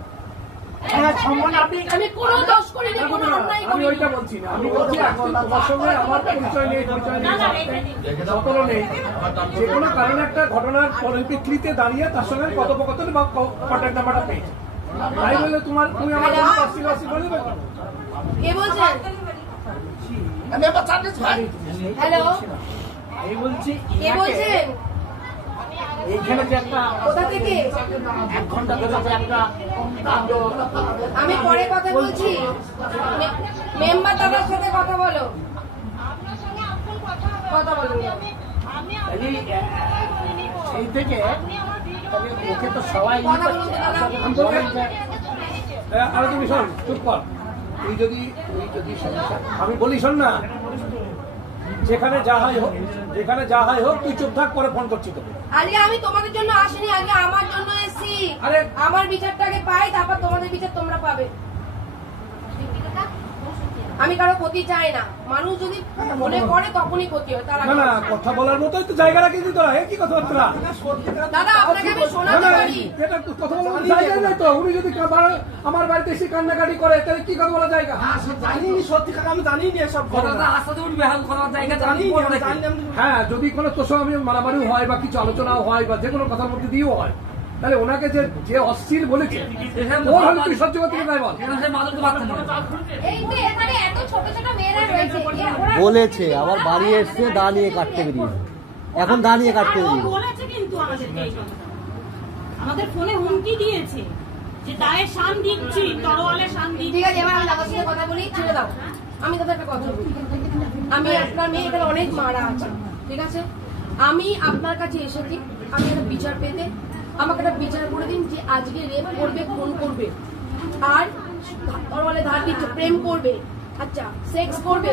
আমি কোনো দোষ করিনি, কোনো অন্যায় আমি ওইটা করিনি। বলছি না, আমি বলছি এখন তোমার সঙ্গে আমার পরিচয় নেই, যতটা নেই, যে কোনো কারণে একটা ঘটনার পরিপ্রেক্ষিতে দাঁড়িয়ে তার সঙ্গে কথোপকথন বা কন্ট্যাক্ট নাম্বারটা পেয়েছি, তাই বলে তুমি আমার পাশি বলে কে বলছেন? আমি আবার চার্জেস ভাই হ্যালো, এই বলছি কে বলছেন? এইখানে যে একটা কোথা থেকে? 1 ঘন্টা ধরে যে একটা কাণ্ড, আমি পরে কথা বলছি, মেম্বার দাদার সাথে কথা বলো, কথা বলো। সেই থেকে ওকে তো সবাই কথা বলুন তো দাদা। আরে তুমি শোন, চুপ কর। তুই যদি আমি বলি শোন না, যেখানে যা হয় হোক তুই চুপ থাক, পরে ফোন করছি তোকে। আগে আমি তোমাদের জন্য আসিনি, আগে আমার জন্য এসেছি। আরে আমার বিচারটাকে পাই, তারপর তোমাদের বিচার তোমরা পাবে। আমি কারো ক্ষতি চাই না, মানুষ যদি মনে করে তখনই ক্ষতি হয়। তার না না, কথা বলার মতোই তো জায়গা রাখি তোরা, কি কথাবার্তা? দাদা আপনাকে আমি শোনাতে পারি। এটা কথা বলার জায়গা নাই তো। উনি যদি আমার বাড়িতে এসে কান্নাকাটি করে তাহলে কি কথা বলার জায়গা? জানিনি সত্যি কাকা, আমি জানিনি এসব ঘটনা। হ্যাঁ, যদি কোনো তোর সঙ্গে মারামারি হয় বা কিছু আলোচনাও হয় বা যে কোনো কথার মধ্যে দিয়েও হয়, তাহলে ওনাকে যে অস্থির বলেছে ওর হলে তুই সহ্য করতে তাই বল। বলেছে আবার বাড়ি এসছে দাঁড়িয়ে কাটতে বেরিয়েছে, এখন দাঁড়িয়ে কাটতে বেরিয়েছে। বলেছে কিন্তু আমাদের ফোনে হুমকি দিয়েছে যে দায়ে শান দিচ্ছি, তরোয়ালে শান দিচ্ছি। ঠিক আছে, এবার আমি দাদার সাথে কথা বলি, ছেড়ে দাও। আমি দাদা একটা কথা বলি, আমি আপনার মেয়ে এখানে অনেক মারা আছে, ঠিক আছে? আমি আপনার কাছে এসেছি, আমি একটা বিচার পেতে, আমাকে একটা বিচার করে দিন যে আজকে রেপ করবে, খুন করবে, আর তরোয়ালে ধার দিচ্ছে, প্রেম করবে, আচ্ছা সেক্স করবে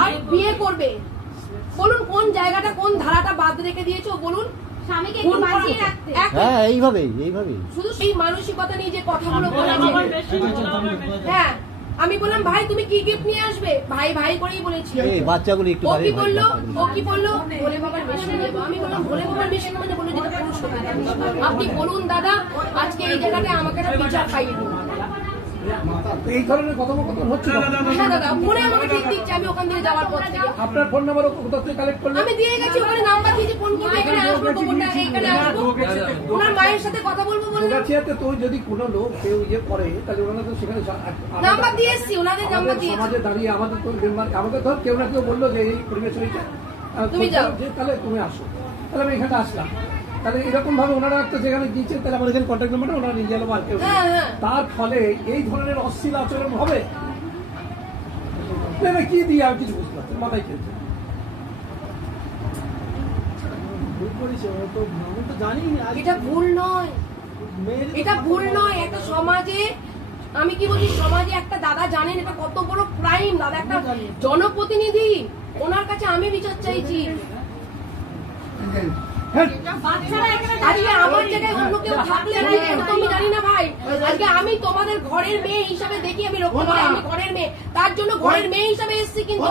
আর বিয়ে করবে। বলুন কোন জায়গাটা, কোন ধারাটা বাদ রেখে দিয়েছো বলুন। হ্যাঁ এইভাবেই শুধু সেই মানসিকতা নিয়ে যে কথাগুলো বলেছে। হ্যাঁ, আমি বললাম ভাই তুমি কি গিফট নিয়ে আসবে, ভাই ভাই করেই বলেছি। বাচ্চাগুলো একটু ও কি বললো ভোলে বাবার মেশিন নেবো। আমি বললাম ভোলে বাবার মেশিন মানে বলে যেটা পুরুষ হবে। আপনি বলুন দাদা, আজকে এই জায়গাটায় আমাকে একটা বিচার পাইয়ে দিন। এই ধরনের কথোপকথন হচ্ছে। হ্যাঁ দাদা, ফোনে আমাকে ঠিক দিচ্ছে, আমি ওখান থেকে যাওয়ার পর থেকে। আপনার ফোন নাম্বার কোথা থেকে কালেক্ট করলেন? আমি দিয়ে গেছি, ওখানে নাম্বার দিয়েছি, ফোন করবো, এখানে আসবো, এখানে আসবো, ওনার মায়ের সাথে কথা বলবো বলে তুই যদি কোনো লোক কেউ ইয়ে করে তাহলে ওনারা তো সেখানে নাম্বার দিয়ে এসছি, ওনাদের নাম্বার দিয়েছি। সমাজে দাঁড়িয়ে আমাদের তো আমাদের ধর কেউ না কেউ বললো যে এই পরিবেশ হয়েছে, তুমি যাও, তাহলে তুমি আসো, তাহলে আমি এখানে আসলাম। তাহলে এরকম ভাবে ওনারা তো যেখানে দিচ্ছে, তাহলে আমার এখানে কন্ট্যাক্ট নাম্বারটা ওনারা নিয়ে গেল আর কেউ। তার ফলে এই ধরনের অশ্লীল আচরণ হবে কি দিয়ে আমি কিছু বুঝতে পারছি, মাথায় খেলছে। এটা ভুল নয়, এটা ভুল নয়। একটা সমাজে, আমি কি বলছি, সমাজে একটা দাদা জানেন এটা কত বড় ক্রাইম। দাদা একটা জনপ্রতিনিধি, ওনার কাছে আমি বিচার চাইছি। আজকে আমার জায়গায় অন্য কেউ থাকলে আমি জানি না ভাই, আজকে আমি তোমাদের ঘরের মেয়ে হিসাবে দেখি, আমি লক্ষ্য করি আমি ঘরের মেয়ে, তার জন্য ঘরের মেয়ে হিসাবে এসেছি। কিন্তু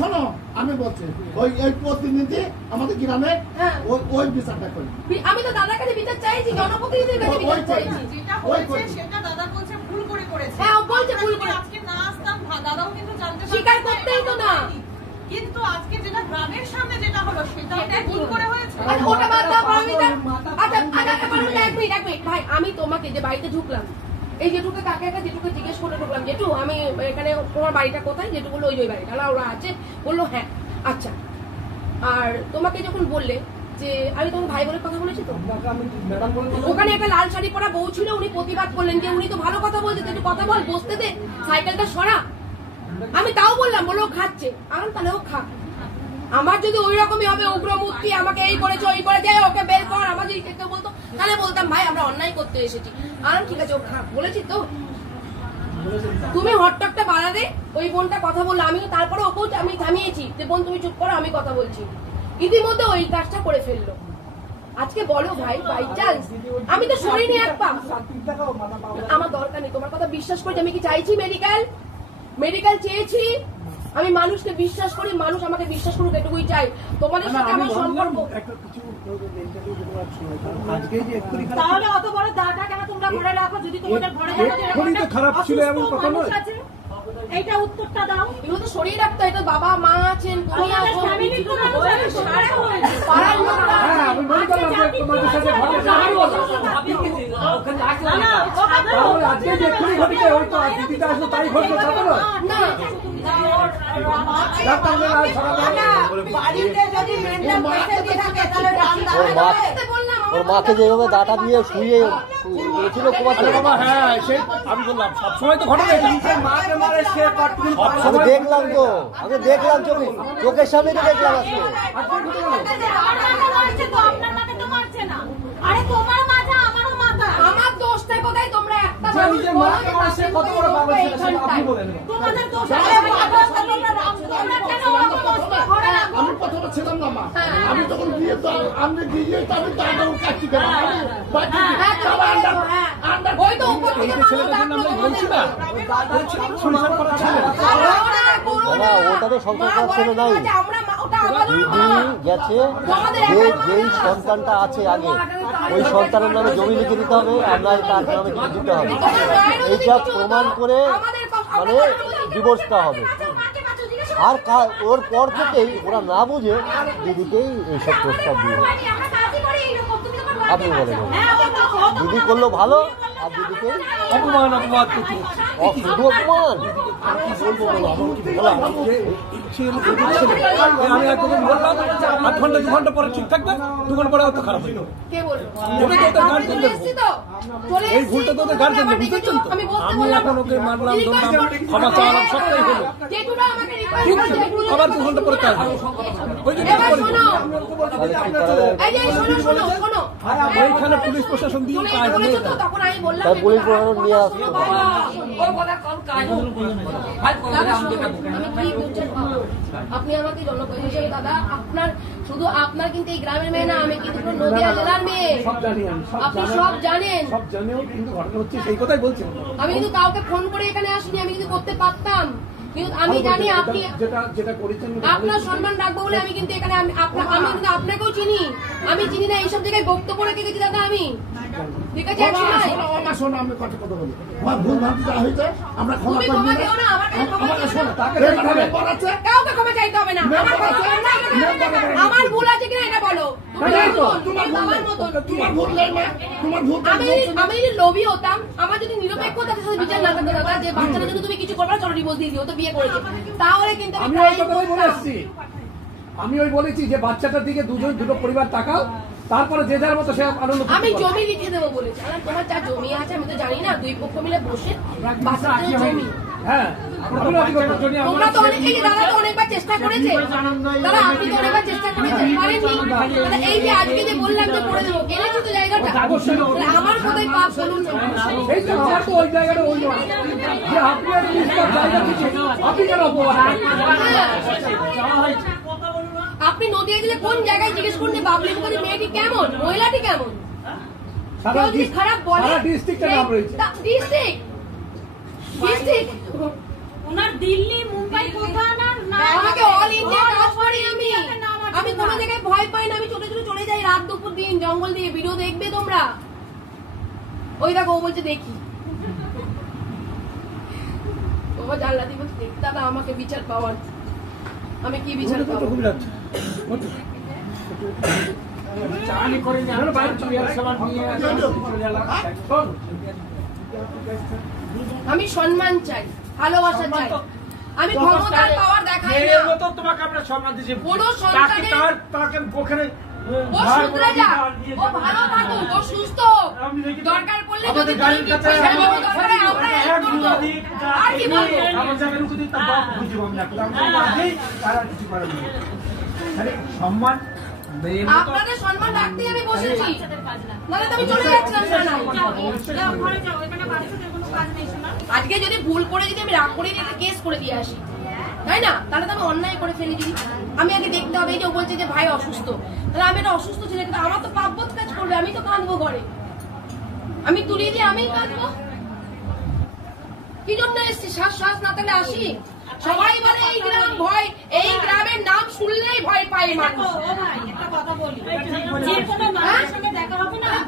শোনো, আমি বলছি ওই প্রতিনিধি আমাদের গ্রামে ওই বিচারটা করি। আমি তো দাদার কাছে বিচার চাইছি, জনপ্রতিনিধির কাছে বিচার চাইছি। সেটা দাদা বলছে ভুল করে করেছে। হ্যাঁ, ও বলছে ভুল করে। আজকে না আসতাম দাদাও কিন্তু জানতে পারতো, স্বীকার করতেই তো না। কিন্তু আজকে যেটা গ্রামের সামনে যেটা হলো সেটা ভুল করে হয়েছে। ওটা বাদ দাও পারমিতা। আচ্ছা পারমিতা, এক মিনিট ভাই, আমি তোমাকে যে বাড়িতে ঢুকলাম, এই যেটুকু কাকে যেটুকু জিজ্ঞেস করে ঢুকলাম, যেটু আমি এখানে তোমার বাড়িটা কোথায়, যেটু বললো ওই বাড়িটা না ওরা আছে, বললো হ্যাঁ। আচ্ছা, আর তোমাকে যখন বললে যে আমি তোমার ভাই বলে কথা বলেছি তো, ওখানে একটা লাল শাড়ি পরা বউ ছিল, উনি প্রতিবাদ করলেন যে উনি তো ভালো কথা বলছে, একটু কথা বল, বসতে দে, সাইকেলটা সরা। আমি তাও বললাম, বলো খাচ্ছে, আমার তাহলে ও খা। আমার যদি ওই রকমই হবে উগ্রমূর্তি, আমাকে এই করেছে ওই করে দেয়, ওকে বের কর, আমার যদি কেউ বলতো তাহলে বলতাম ভাই আমরা অন্যায় করতে এসেছি। আর ঠিক আছে ও খা, বলেছি তো। তুমি হটটকটা বাড়ালে, ওই বোনটা কথা বললো, আমি তারপরে ওকেও আমি থামিয়েছি যে বোন তুমি চুপ করো, আমি কথা বলছি। ইতিমধ্যে ওই কাজটা করে ফেললো। আজকে বলো ভাই, বাই চান্স আমি তো সরিনি এক পা, আমার দরকার নেই, তোমার কথা বিশ্বাস করছি। আমি কি চাইছি মেডিকেল চেয়েছি, আমি মানুষকে বিশ্বাস করি, মানুষ আমাকে বিশ্বাস করুক, এটুকুই চাই। তোমাদের সাথে আমার সম্পর্ক। তাহলে অত বড় দাটা কেন তোমরা ঘরে রাখো? যদি তোমাদের ঘরে খারাপ ছিল এমন কথা নয়, এইটা উত্তরটা দাও। এগুলো তো সরিয়ে রাখতে হয়, তো বাবা মা আছেন, তুমি আছো, ওর মাকে যেভাবে দাঁটা দিয়ে শুয়ে ছিল, হ্যাঁ আমি বললাম সবসময় তো ঘটনা, আমি দেখলাম তো, আমি দেখলাম চোখের সামনে তো দেখলাম আজকে। আমার দোষটা কোথায়? তোমরা একটা যে নিজের মা কেমন সে কত বড় পাগল ছিল সেটা আপনি বলে দেবেন। তোমাদের দোষ আমি কথাটা ছিলাম না মা, আমি তখন বিয়ে তো আমি গিয়ে তবে তাদের কাছে গেলাম ওই তো উপর থেকে আমরা বলছি না সংসার করা ছেলে না, ওটা তো সংসার করার ছেলে নাই। দিদি গেছে যেই সন্তানটা আছে আগে ওই সন্তানের নামে জমি লিখে দিতে হবে, আপনার তার নামে কিছু দিতে হবে, এইটা প্রমাণ করে মানে ডিভোর্সটা হবে। আর ওর পর থেকেই ওরা না বুঝে দিদিকেই এইসব প্রস্তাব দিয়ে। আপনি বলেন দিদি করলো ভালো আর দিদিকে অপমান অপবাদ শুধু অপমান। কি বলবো বলো, আমার কি বলা আমি একদিন বললাম 8 ঘন্টা 2 ঘন্টা পরে ঠিক থাকবে, 2 ঘন্টা পরে অত খারাপ হয়ে যাবে। কে বললো? এই ভুলটা তো ওদের গার্জেন বুঝতেছেন তো। আমি এখন ওকে মানলাম ধরলাম ক্ষমা চাওয়ালাম সবটাই হলো, কিন্তু আবার 2 ঘন্টা পরে কাজ ওই জন্য ওইখানে পুলিশ প্রশাসন দিয়ে কাজ নেই। তাই পুলিশ প্রশাসন নিয়ে আসতো। আপনি আমাকে জনপ্রতিনিধি হিসেবে দাদা, আপনার শুধু আপনার কিন্তু এই গ্রামের মেয়ে না, আমি কিন্তু নদিয়া জেলার মেয়ে, আপনি সব জানেন। সব জানেও কিন্তু ঘটনা হচ্ছে সেই কথাই বলছি। আমি কিন্তু কাউকে ফোন করে এখানে আসিনি, আমি কিন্তু করতে পারতাম, কিন্তু আমি জানি আপনি যেটা করেছেন আপনার সম্মান রাখবো বলে আমি কিন্তু এখানে আমি কিন্তু আপনাকেও চিনি, আমি চিনি না এইসব জায়গায় বক্তব্য রেখে গেছি দাদা আমি। ঠিক আছে শোনো, আমি কথা বলি, আমার ভুল ভ্রান্তি যা হয়েছে আমরা ক্ষমা তুমি করে ক্ষমা দিই। দিও না, আমার কাছে ক্ষমা চাইতে হবে। তাকে দেখতে হবে। কাউকে ক্ষমা চাইতে হবে না, আমার ভুল আছে কিনা এটা বলো। আমার মতন তোমার ভুল নেই মা, তোমার ভুল আমি যদি লোভী হতাম, আমার যদি নিরপেক্ষ তাদের সাথে বিচার না থাকতো দাদা, যে বাচ্চাটা যদি তুমি কিছু করবে চলো ডিভোর্স দিয়ে দিও, তো বিয়ে করেছে, তাহলে কিন্তু আমি ওই কথাই বলে এসেছি। আমি ওই বলেছি যে বাচ্চাটার দিকে দুটো পরিবার তাকাও, তারপরে যে যার মতো সে আনন্দ। আমি জমি লিখে দেবো বলেছি, আর তোমার যা জমি আছে আমি তো জানি না, 2 পক্ষ মিলে বসে বাচ্চাদের জমি। হ্যাঁ, তোমরা তো অনেক, এই যে দাদা তো অনেকবার চেষ্টা করেছে, দাদা আপনি তো অনেকবার চেষ্টা করেছেন, পারেননি। এই যে আজকে যে বললাম যে করে দেবো, এনেছো তো জায়গাটা, আমার কোথায় পাপ বলুন। এই তো আমার তো ওই জায়গাটা ওই নয় যে আপনি আর জায়গা থেকে আপনি কেন অপমান। আপনি নদিয়া জেলে কোন জায়গায় জিজ্ঞেস করুন যে বাবলি মুখার্জি মেয়েটি কেমন, মহিলাটি কেমন, কেউ যদি খারাপ বলে ডিস্ট্রিক্ট ওনার দিল্লি মুম্বাই কোথাও না, আমাকে অল ইন্ডিয়া কাজ করি আমি কোনো জায়গায় ভয় পাই না, আমি ছোট ছোট চলে যাই রাত দুপুর দিন জঙ্গল দিয়ে, ভিডিও দেখবে তোমরা। ওই দেখো ও বলছে দেখি, ও জানলা দিয়ে বলছে দেখি, দাদা আমাকে বিচার পাওয়ার, আমি কি বিচার পাবো। আমি সম্মান চাই, ভালোবাসা চাই, আমি ক্ষমতার পাওয়ার দেখাই না। তোমাকে আমরা সম্মান দিচ্ছি, কোনো সন্তানের তাকে পোখরে ও শুধরে যাক, ও ভালো থাকুক, ও সুস্থ হোক, দরকার পড়লে যদি গাড়ির কাছে দরকার আমরা একদম আর কি বলবো, আমার জায়গায় রুখে দিতে বাপ বুঝবো আমরা তারা কিছু পারে না। আরে সম্মান আপনাদের সম্মান রাখতে আমি বসেছি, নাহলে তো আমি চলে যাচ্ছিলাম না। আজকে যদি ভুল করে যদি আমি রাগ করে একটা কেস করে দিয়ে আসি, তাই না, তাহলে তো আমি অন্যায় করে ফেলি দিদি। আমি আগে দেখতে হবে, এই যে বলছে যে ভাই অসুস্থ, তাহলে আমি একটা অসুস্থ ছেলে, কিন্তু আমার তো পাপবোধ কাজ করবে, আমি তো কাঁদবো ঘরে, আমি তুলিয়ে দিয়ে আমি কাঁদবো। কি জন্য এসছি, শ্বাস না থাকলে আসি। সবাই বলে এই গ্রাম ভয়, এই গ্রামের নাম শুনলেই ভয় পায় মানুষ।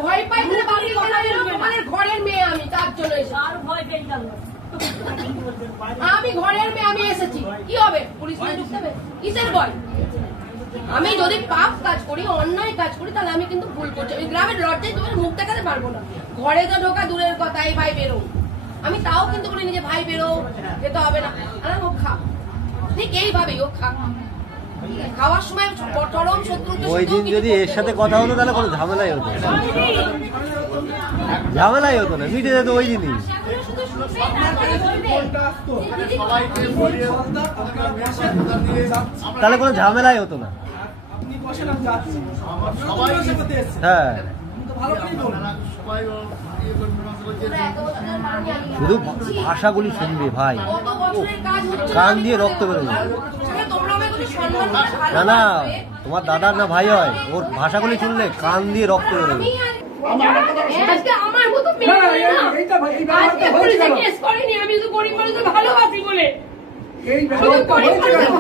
ভয় পাই বলে বাড়ির তোমাদের ঘরের মেয়ে আমি, তার জন্য আমি ঘরের মেয়ে, আমি এসেছি, কি হবে পুলিশ নিয়ে ঢুকতে হবে, কিসের ভয়। আমি যদি পাপ কাজ করি, অন্যায় কাজ করি, তাহলে আমি কিন্তু ভুল করছি। ওই গ্রামের লজ্জায় তোমার মুখ দেখাতে পারবো না, ঘরে তো ঢোকা দূরের কথা, এই ভাই বেরো, আমি তাও কিন্তু বলিনি যে ভাই বেরো, যেতে হবে না, আর ও খা, ঠিক এইভাবেই ও খা, খাওয়ার সময় চরম শত্রু। ওই দিন যদি এর সাথে কথা হতো তাহলে কোনো ঝামেলাই হতো না, ঝামেলাই হতো না, মিটে যেত ওই দিনই। তাহলে কোনো ঝামেলাই হতো না। আপনি বসেন, আমি যাচ্ছি, হ্যাঁ হ্যাঁ ভালো করেই বলুন। শুধু ভাষাগুলি শুনবে ভাই, কান দিয়ে রক্ত বেরোবে। না না, তোমার দাদার না ভাই হয়, ওর ভাষাগুলি শুনলে কান দিয়ে রক্ত বেরোবে।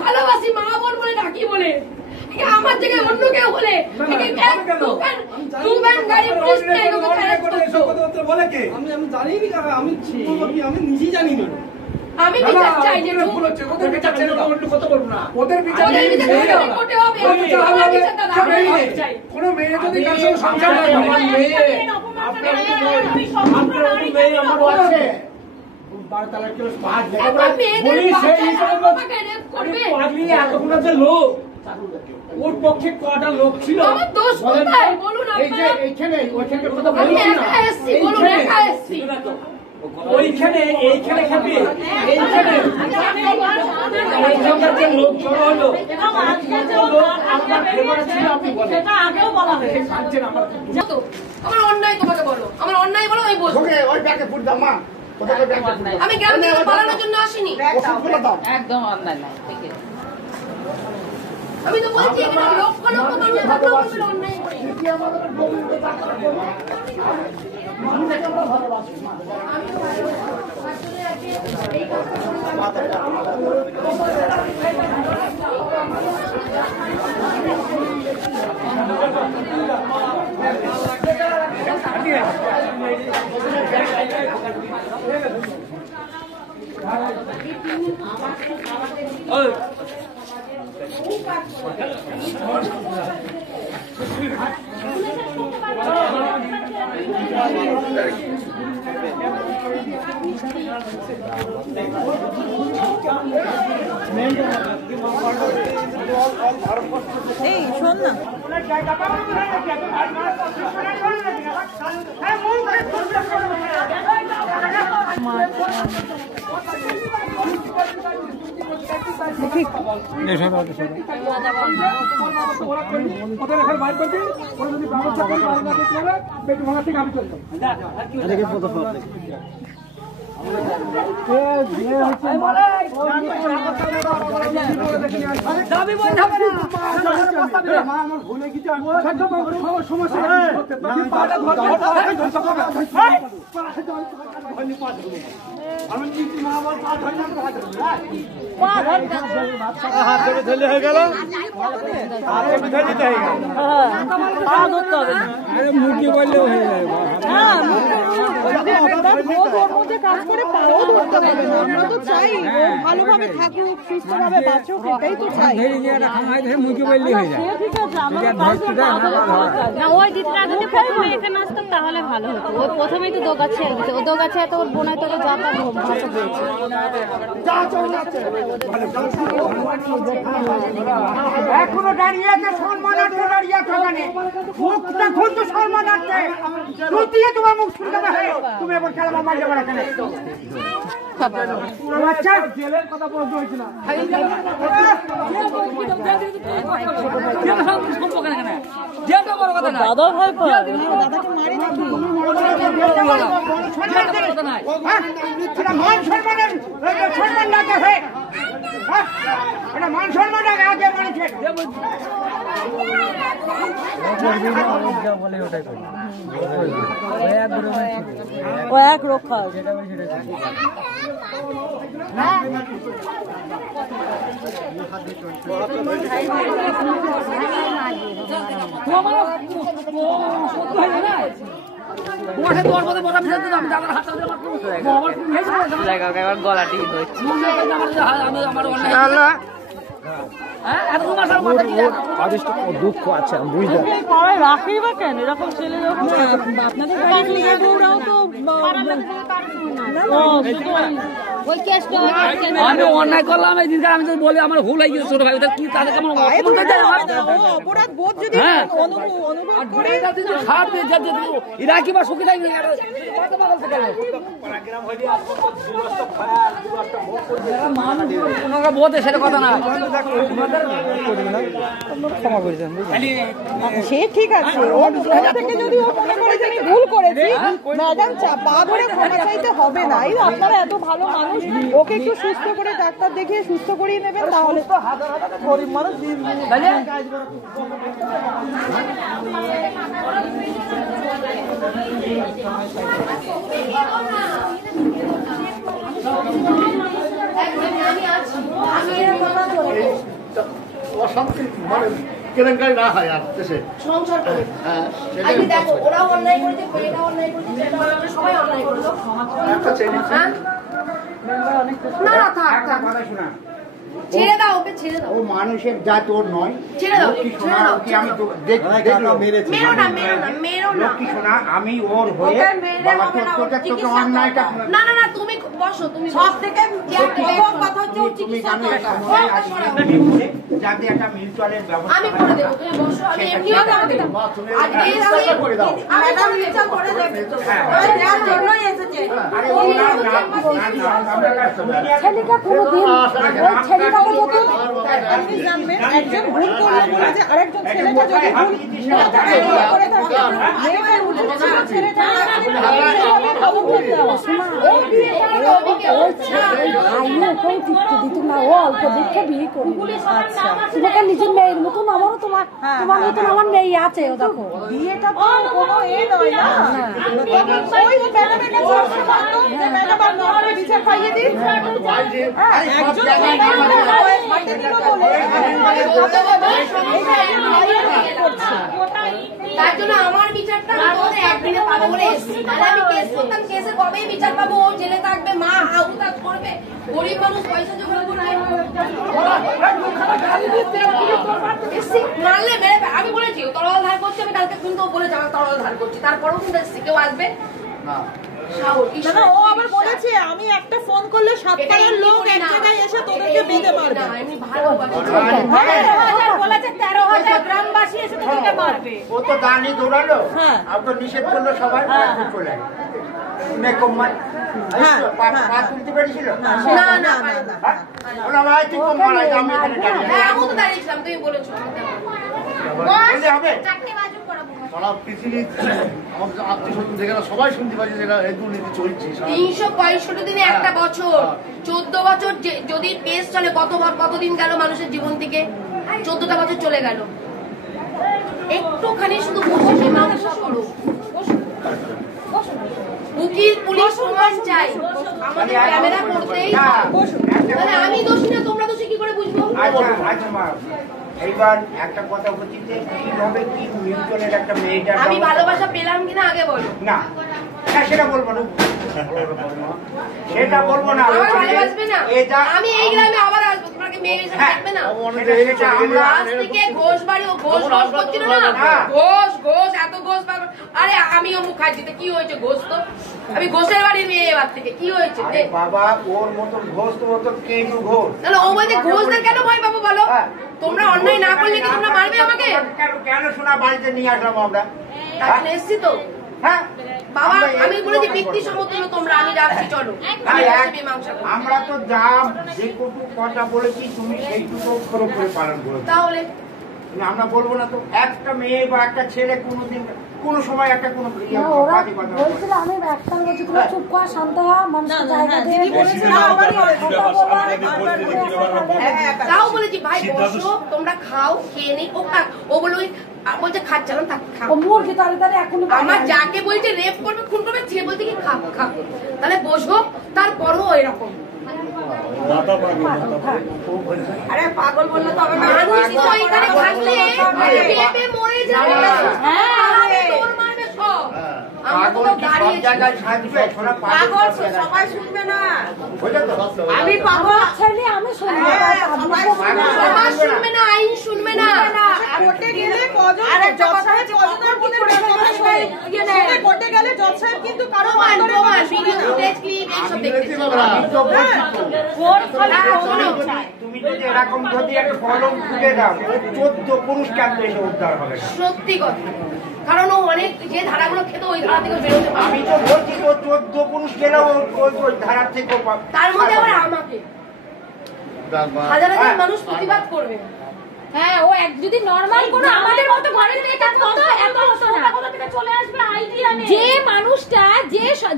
ভালোবাসি মা বোন বলে ডাকি বলে আমার জায়গায় অন্য কেউ বলে আমি নিজেই জানি না। আমি বিচার চাই যে ওদের বিচার চাই না, অন্য কথা বলবো না। ওদের বিচার কোন মেয়ে যদি কার সঙ্গে সংসার না করে, ওর পক্ষে কটা লোক ছিল ওইখানে এইখানে খাবি, এইখানে লোক জড়ো হলো, আমার অন্যায় তোমাকে বলো, আমার অন্যায় বলো, আমি বলবো। আমি গ্রাম থেকে পালানোর জন্য আসিনি, একদম অন্যায় নাই। আমি তো বলছি এখানে লক্ষ লক্ষ মানুষ থাকলেও আমি অন্যায় করি। এই শোন না, মুরগি বললেও হয়ে যাবে। কাজ করে পাও ধরতে হবে না, আমরা তো চাই ও ভালোভাবে থাকুক, সুস্থভাবে বাঁচুক, এটাই তো চাই। মুরগি বললেই হয়ে যায়। না ওই দিদিরা যদি প্রথমে এখানে আসতো তাহলে ভালো হতো। ওই প্রথমেই তো দোগাছে গেছে, ও দোগাছে তো ওর বোনাই তোকে যাতা ভাষা দিয়েছে। এখনো দাঁড়িয়ে আছে সম্মানার্থে, দাঁড়িয়ে আছে ওখানে মুখটা খুলতো সম্মানার্থে, তুই তোমার মুখ শুনতে হবে। তুমি এবার খেলা মারিয়ে বেড়া কেন? আচ্ছা জেলের কথা বলতে হয়েছিল দাদা ভাই দাদাকে মারি নাকি? মান সম্মানের সম্মান লাগে, মান সম্মান আগে মানুষের ও এক রক্ষা গলা ঠিক হচ্ছে। দুঃখ আছে বুঝলাম, রাখি বা কেন এরকম ছেলে যখন আপনাদের বাড়ি নিয়ে দৌড়াও তো ওই কেসটা আমি অন্যায় করলাম এই দিনকার, আমি তো বলি আমার ভুল হয়ে গেছে ছোট ভাই, ওদের কি তাদের কেমন অপরাধ বোধ যদি অনুভব করে খারাপ দিয়ে যাচ্ছে এরা কি বা সুখী থাকবে বোধ সেটা কথা না। সে ঠিক আছে, ওর থেকে যদি ও মনে করে যে আমি ভুল করেছি, ম্যাডাম পা ধরে ক্ষমা চাইতে হবে না। এই আপনারা এত ভালো মানুষ, ওকে একটু সুস্থ করে ডাক্তার দেখিয়ে সুস্থ করিয়ে নেবেন, তাহলে তো গরিব মানুষ অশান্তি মানে কেলেঙ্কারি না হয় আর দেশে সংসার করে। আজকে দেখো ওরা অন্যায় করেছে, এটা অন্যায় করেছে, সেটা অন্যায় করেছে, সবাই অন্যায় করেছে। হ্যাঁ? না না থাক থাক, ছেড়ে দাও ওকে, ছেড়ে দাও। ও মানুষের জাত ওর নয়। ছেড়ে দাও, লক্ষ্মী ছেড়ে সোনা, দাও। ওকে আমি তো দেখলাম। মেরো না, মেরো না, মেরো না। লক্ষ্মী সোনা, আমি ওর হয়ে ওকে মেরে বাবা হবে না, তোকে চিকিৎসা অন্যায়টা দরকার। না না না, তুমি বসো, তুমি সব থেকে প্রথম কথা হচ্ছে ওর চিকিৎসা দরকার। যাতে একটা মিউচুয়ালের ব্যবস্থা আমি করে দেবো, তুমি বসো, আমি এমনিও করে দেবো। আজকে আমি চিকিৎসা করে দেবো, দেওয়ার জন্যই এসেছে। ছেলেটা কোনোদিন ওই ছেলেটাকে যখন আপনি জানবেন একজন ভুল করলো বলে যে আরেকজন ছেলেটা যদি ভুল করে থাকে, মেয়েটার উচিত ছিল ছেলেটা পদক্ষেপ দেওয়া। তোমাকে নিজের মেয়ের মতন, আমারও তোমার মতন আমার মেয়ে আছে। ও দেখো বিয়েটা তো কোনো নয় না, ওই ম্যাডামের কাছে আসতে পারতো যে ম্যাডাম আপনার বিচার পাইয়ে দিন। একজন হাতে দিল বলে তার জন্য আমার বিচারটা তোদের একদিনে পাবো বলে এসেছি। আমি কেস করতাম, কেসে কবেই বিচার পাবো, ও জেলে থাকবে, মা আউতাজ করবে, গরিব মানুষ পয়সা জোগাড় করবে। মারলে মেরে, আমি বলেছি তরল ধার করছি, আমি কালকে কিন্তু বলেছি আমার তরল ধার করছি, তারপরেও কিন্তু কেউ আসবে না। ও আবার বলেছে আমি একটা ফোন করলে 7 পাড়ার লোক এক জায়গায় এসে তোদেরকে বেঁধে মারবে। এমনি ভালোবাসি বলেছে 13,000 গ্রামবাসী এসে তোকে মারবে। ও তো দানি দৌড়ালো, আর তো নিষেধ করলো সবাই চলে পা তুলতে পেরেছিল না না ওরা ভাই তুই কম মারা, আমি এখানে হ্যাঁ আমি তো দাঁড়িয়েছিলাম, তুমি বলেছো হবে। সারা পৃথিবী আমাদের আত্মীয়-স্বজন থেকে সবাই শুনতে পাচ্ছি যে এই দুর্নীতি চলছে। 365 দিনে একটা বছর, 14 বছর যদি কেস চলে, কতদিন গেল মানুষের জীবন থেকে? 14টা বছর চলে গেল। একটুখানি শুধু বসে মীমাংসা করো। উকিল পুলিশ প্রমাণ চাই, আমাদের ক্যামেরা করতেই তাহলে আমি দোষী না, তোমরা দোষী কি করে বুঝবো? এইবার একটা কথা বলছি যে কিভাবে কি মিউচুয়ালের একটা মেয়েটার আমি ভালোবাসা পেলাম কিনা আগে বলো। না সেটা বলবো না, সেটা বলবো না। আমার ভালোবাসবে না, আমি এই গ্রামে আবার আসবো, তোমাকে মেয়ে এসে থাকবে না। আজ থেকে ঘোষ বাড়ি, ও ঘোষ ঘোষ করছিল না, ঘোষ ঘোষ এত ঘোষ। আরে আমিও মুখ খাচ্ছি, কি হয়েছে? ঘোষ তো আমি ঘোষের বাড়ির মেয়ে, এবার থেকে কি হয়েছে? বাবা ওর মতন ঘোষ তো মতন কেউ ঘোষ, তাহলে ও বলছে ঘোষদের কেন ভয় পাবো বলো? তোমরা অন্যায় না করলে কি তোমরা মারবে আমাকে? কেন শোনা বাড়িতে নিয়ে আসলাম আমরা, তাহলে এসছি তো। হ্যাঁ বাবা আমি বলেছি ব্যক্তি সমতুল্য তোমরা, আমি যাচ্ছি, চলো আমরা তো যা যেটুকু কথা বলেছি তুমি সেইটুকু অক্ষর করে পালন করো। তাহলে আমরা বলবো না তো একটা মেয়ে বা একটা ছেলে কোনোদিন কোন সময় একটা কোনো বলছিল আমি একটা বলছি তুমি চুপ কর, শান্ত হ, মানুষের জায়গা দিয়ে তাও বলেছি ভাই বসো, তোমরা খাও, খেয়ে নেই। ও বলে বলছে খাচ্ছিলাম, মুরগি তাড়াতাড়ি এখন আমার যাকে বলছে রেপ করবে, খুন করবে, সে বলছে কি খাবো খাবো, তাহলে বসো। তারপরও এরকম আরে পাগল বললে তো মানুষ তো এখানে থাকলে পেঁপে মরে যাবে, তোর মারবে সব। পাগল সবাই শুনবে না, আমি পাগল ছেলে, আমি তো শুনবে, সমাজ শুনবে না, আইন শুনবে না। কোর্টে গেলে কজন জজ সাহেব কজনের মধ্যে কোর্টে গেলে জজ সাহেব কিন্তু কারো ভিডিও ফুটেজ ক্লিপ এইসব দেখতে তুমি যদি এরকম যদি একটা কলম খুলে দাও 14 পুরুষ কেন্দ্রে এসে উদ্ধার হবে। সত্যি কথা, কারণ ও অনেক যে ধারাগুলো খেতে ওই ধারা থেকে বেরোতে পারে। আমি তো বলছি তো 14 পুরুষ গেলেও ওই ধারা থেকে তার মধ্যে আবার আমাকে হাজার হাজার মানুষ প্রতিবাদ করবে। হ্যাঁ, ও যদি নরমাল কোনো আমাদের মতো ঘরে থেকে কাজ করতো এত কোথা থেকে চলে আসবে আইডিয়া নেই।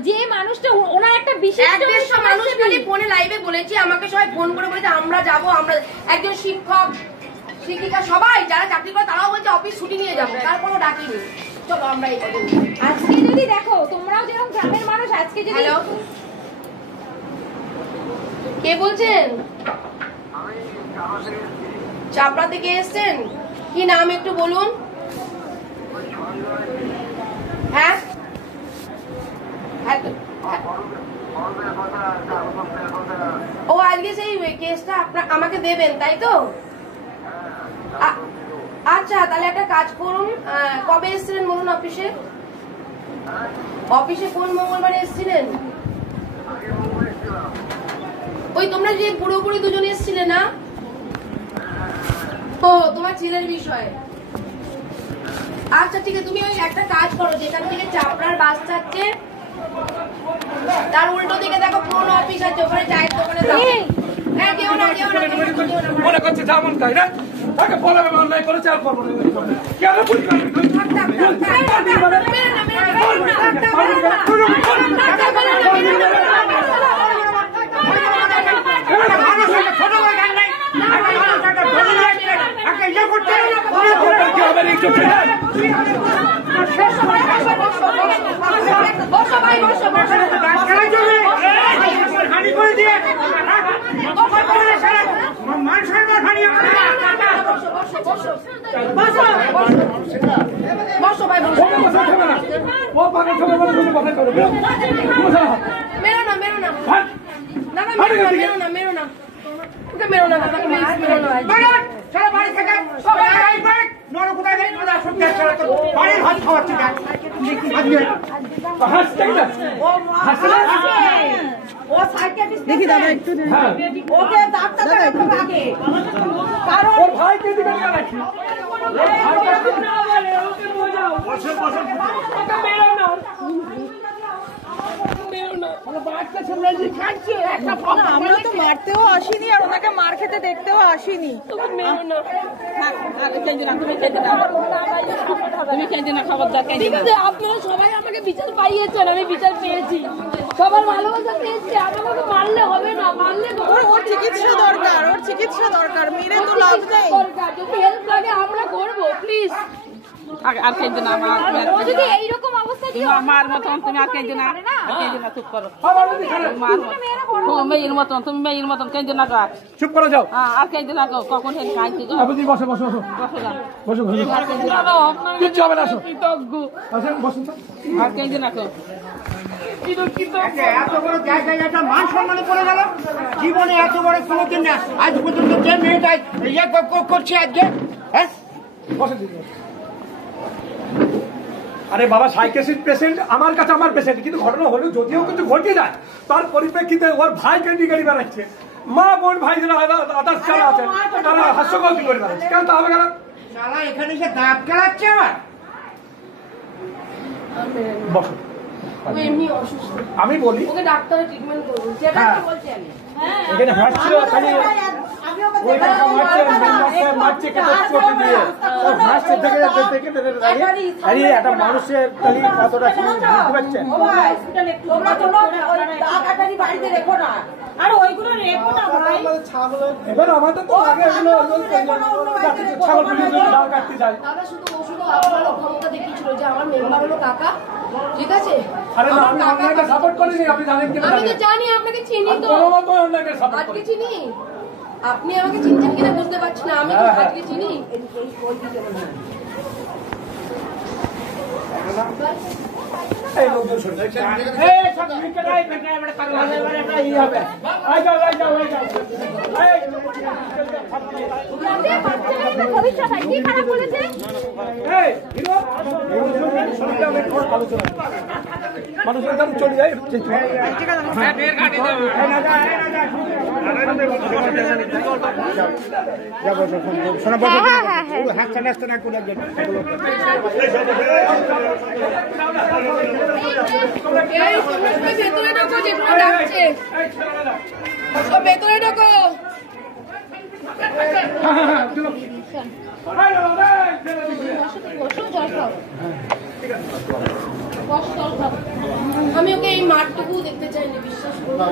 যে মানুষটা ওনার একটা বিশেষ মানুষ খালি ফোনে লাইভে বলেছি, আমাকে সবাই ফোন করে বলেছে আমরা যাবো, আমরা একজন শিক্ষক শিক্ষিকা সবাই যারা চাকরি করে তারাও বলছে অফিস ছুটি নিয়ে যাবো, তারপরও ডাকিনি। চলো আমরা এই আজকে যদি দেখো তোমরাও যেরকম গ্রামের মানুষ, আজকে যদি হ্যালো কে বলছেন? চাপড়া থেকে এসছেন, কি নাম একটু বলুন? হ্যাঁ ও আজকে সেই কেসটা আমাকে দেবেন তাই তো? আচ্ছা তাহলে একটা কাজ করুন, কবে এসেছিলেন বলুন অফিসে? অফিসে কোন মঙ্গলবারে এসেছিলেন? ওই তোমরা যে পুরোপুরি দুজন এসেছিলে না? ও তোমার ছেলের বিষয়। আচ্ছা ঠিক আছে, তুমি ওই একটা কাজ করো, যেখান থেকে চাপড়ার বাস যাচ্ছে তার উল্টো দিকে দেখো কোন অফিস আছে, ওখানে চায়ের দোকানে মনে করছে যেমন তাই না, তাকে বলে অন্যায় করেছে আর করবো কেন বলি দেখি দাদা একটু ওকে আগে কারণ ওর ভাইকে দিবেন না নাকি? আমরা তো মারতেও আসিনি আর ওনাকে মার খেতে দেখতেও আসিনি। আপনারা সবাই আমাকে বিচার পাইয়েছেন, আমি বিচার পেয়েছি, সবার ভালোবাসা পেয়েছি, আমাকে মারলে হবে না, মারলে ওর চিকিৎসা দরকার, ওর চিকিৎসা দরকার, মেরে তো লাভ নেই। যদি হেল্প লাগে আমরা করবো, প্লিজ। আর কেন না যদি এইরকম অবস্থা দিয়ে আমার মতন তুমি আর কেন না চুপ করো, মেয়ের মতন তুমি মেয়ের মতন কেন না চুপ করে যাও, আর কেন না কখন খাইতে বসো বসো বসো বসো কিচ্ছু হবে না, বসুন আর কেন না এত বড় জায়গায় একটা মান সম্মানে পড়ে গেল, জীবনে এত বড় কোনোদিন না আজ পর্যন্ত যে মেয়েটা ইয়ে করছে আজকে। হ্যাঁ আরে বাবা, সাইকিয়াট্রিস্ট পেশেন্ট আমার কাছে আমার পেশেন্ট, কিন্তু ঘটনা হলো যদিও কিছু ঘটে যায় তার পরিপ্রেক্ষিতে ওর ভাই ক্যান্ডি গাড়ি বেড়াচ্ছে, মা বোন ভাই যারা আদার্স যারা আছে তারা হাস্যকর করে বেড়াচ্ছে, কেন তা হবে কেন? শালা এখানে সে দাঁত খেলাচ্ছে আমার। বসো, এমনি অসুস্থ, আমি বলি ওকে ডাক্তারের ট্রিটমেন্ট করবো, সেটা বলছি আমি। এখানে হাসছিল খালি ওই টাকা মারছে করতে দিয়ে হাসছে থেকে আরে একটা মানুষের খালি কতটা বুঝতে পারছেন? এবার আমাদের তো আগে ছাগল ডাল কাটতে যায়। দাদা শুধু ওষুধ আপনার ক্ষমতা দেখিয়েছিল যে আমার মেম্বার হলো কাকা, ঠিক আছে? আরে না, আমি অনলাইনে সাপোর্ট করিনি, আপনি জানেন কিনা? আমি তো জানি, আপনাকে চিনি তো, অনলাইনে সাপোর্ট আজকে চিনি, আপনি আমাকে চিনছেন কিনা বুঝতে পারছি না, আমি আজকে চিনি। এই লোকজন শুনছে মানুষের কাছে চলে যায় ভেতরে ঢোকো, যেগুলো ডাকছে ভেতরে ঢোকো। আমি ওকে এই মাঠটুকু দেখতে চাইনি, বিশ্বাস করবো।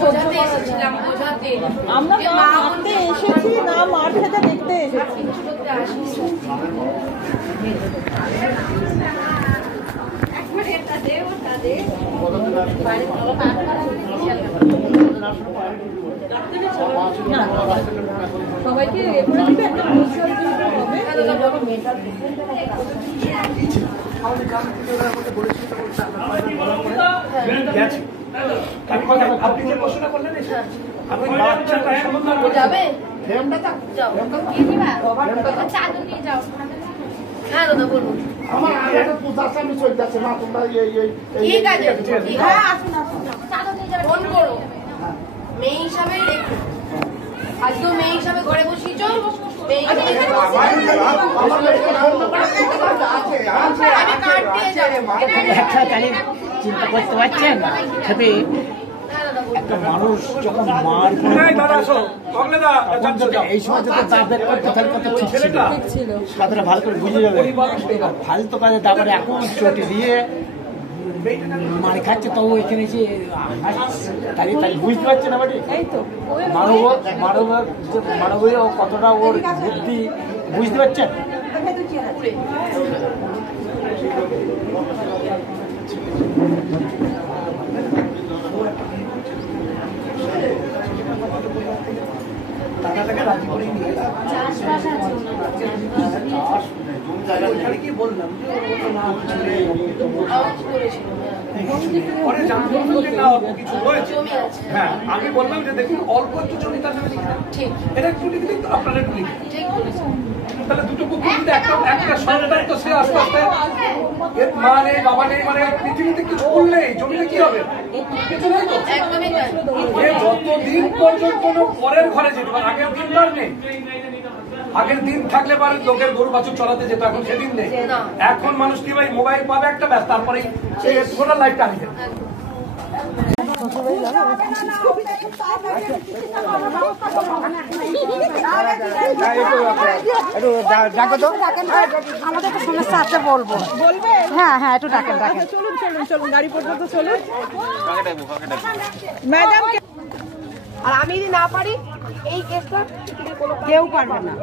বোঝাতে এসেছিলাম, বোঝাতে। আমরা মারতে এসেছি না মার খেতে দেখতে এসেছি। সবাইকে আপনি যে প্রশ্নটা করলেন আপনি যাবে হ্যাঁ দাদা বলুন। ঠিক আছে, ফোন করো। মেয়ে হিসাবে দেখো, আজকেও মেয়ে হিসাবে ঘরে বসিয়েছ, মেয়ে হিসাবে আমি কার্ড দিয়ে যাবো। চিন্তা করতে পারছেন সাথে একটা মানুষ যখন মার এই সময় যদি তাদের কথার কথা ঠিক ছিল কথাটা ভালো করে বুঝে যাবে। ফালতু কাজে তারপরে এখন চটি দিয়ে মার খাচ্ছে, তো এখানে এসে তাহলে বুঝতে পারছে না বাড়ি মানবীয় কতটা ওর বুদ্ধি বুঝতে পারছেন। টাকাটাকে রাজি করে নিয়ে বললাম পরে জানতে না অল্প কিছু রয়েছে। হ্যাঁ আমি বললাম যে দেখুন অল্প একটু জমি তার জন্য ঠিক এটা একটু লিখে দিন, আপনারা একটু লিখে তাহলে দুটো কুকুর কিন্তু একটা সন্তান তো সে আস্তে আস্তে এর মা নেই বাবা নেই, মানে পৃথিবীতে কিছু করলেই জমিতে কি হবে কিছু নেই তো। যতদিন পর্যন্ত পরের ঘরে যেতে পারে, আগের দিন আর নেই। আগের দিন থাকলে পারে লোকের গরু বাছুর চলাতে যেত, এখন সেদিন নেই। এখন মানুষ কি ভাই মোবাইল পাবে একটা ব্যাস, তারপরে সোনার লাইট টানি দেবে। আমাদের একটু সমস্যা আছে, বলবো বলবে। হ্যাঁ হ্যাঁ একটু ডাকেন ডাকেন। চলুন চলুন চলুন, গাড়ি পর্যন্ত চলুন ম্যাডাম। আর আমি যদি না পারি এই কেসটা কেউ পারবে না,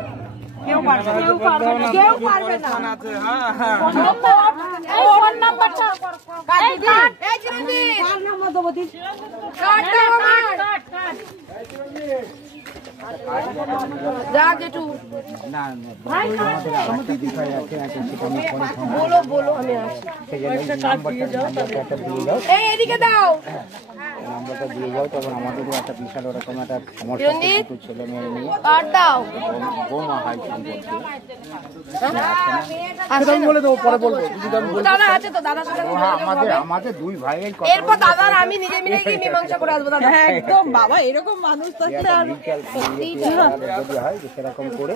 কেউ পারবে না, কেউ পারবে না, কেউ পারবে না। এই ফোন নাম্বারটা এই কাট, এই চিরঞ্জিত কার নাম্বার দেবো দিন, কাট দাও আমার যা গেটু না ভাই আমাদের দিখাই আছে বলো বলো আমি আছি। একটা কাট দিয়ে যাও, একটা দিয়ে যাও, এই এদিকে দাও নাম্বারটা দিয়ে যাও। তখন আমাদেরও একটা বিশাল রকম একটা সমস্যা ছিল, ছেলে মেয়ে নিয়ে কাট দাও বোমা হাই সম্পর্কে আসলে বলে দেবো, পরে বলবো। দাদা আছে তো, দাদার সাথে আমাদের দুই ভাই এরপর দাদা আর আমি নিজে মিলে কি মীমাংসা করে আসবো। দাদা একদম বাবা এরকম মানুষ থাকলে আর যদি হয় সেরকম করে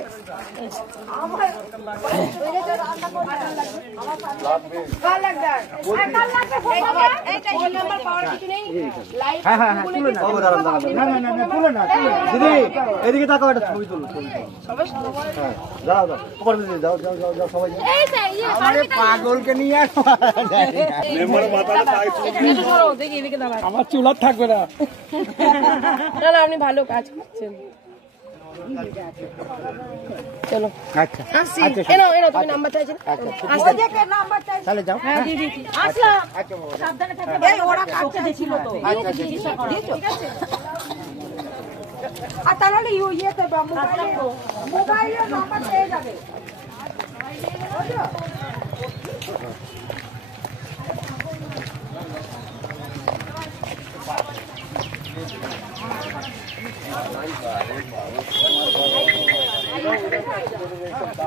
দিদি এদিকে তাকাও, একটা ছবি তুলো। যাও যাও যাও যাও যাও সবাই পাগলকে নিয়ে আমার চুলার থাকবে না। না না আপনি ভালো কাজ করছেন, চলো। আচ্ছা আসছি, এনো এনো তুমি নাম্বার চাইছেন, তাহলে যাও। হ্যাঁ দিদি আসলাম, সাবধানে থাকবে। এই ওরা কাটতে দিছিল তো, দিয়েছো ঠিক আছে। আর তাহলে ইয়েতে মোবাইলের নাম্বার পেয়ে যাবে।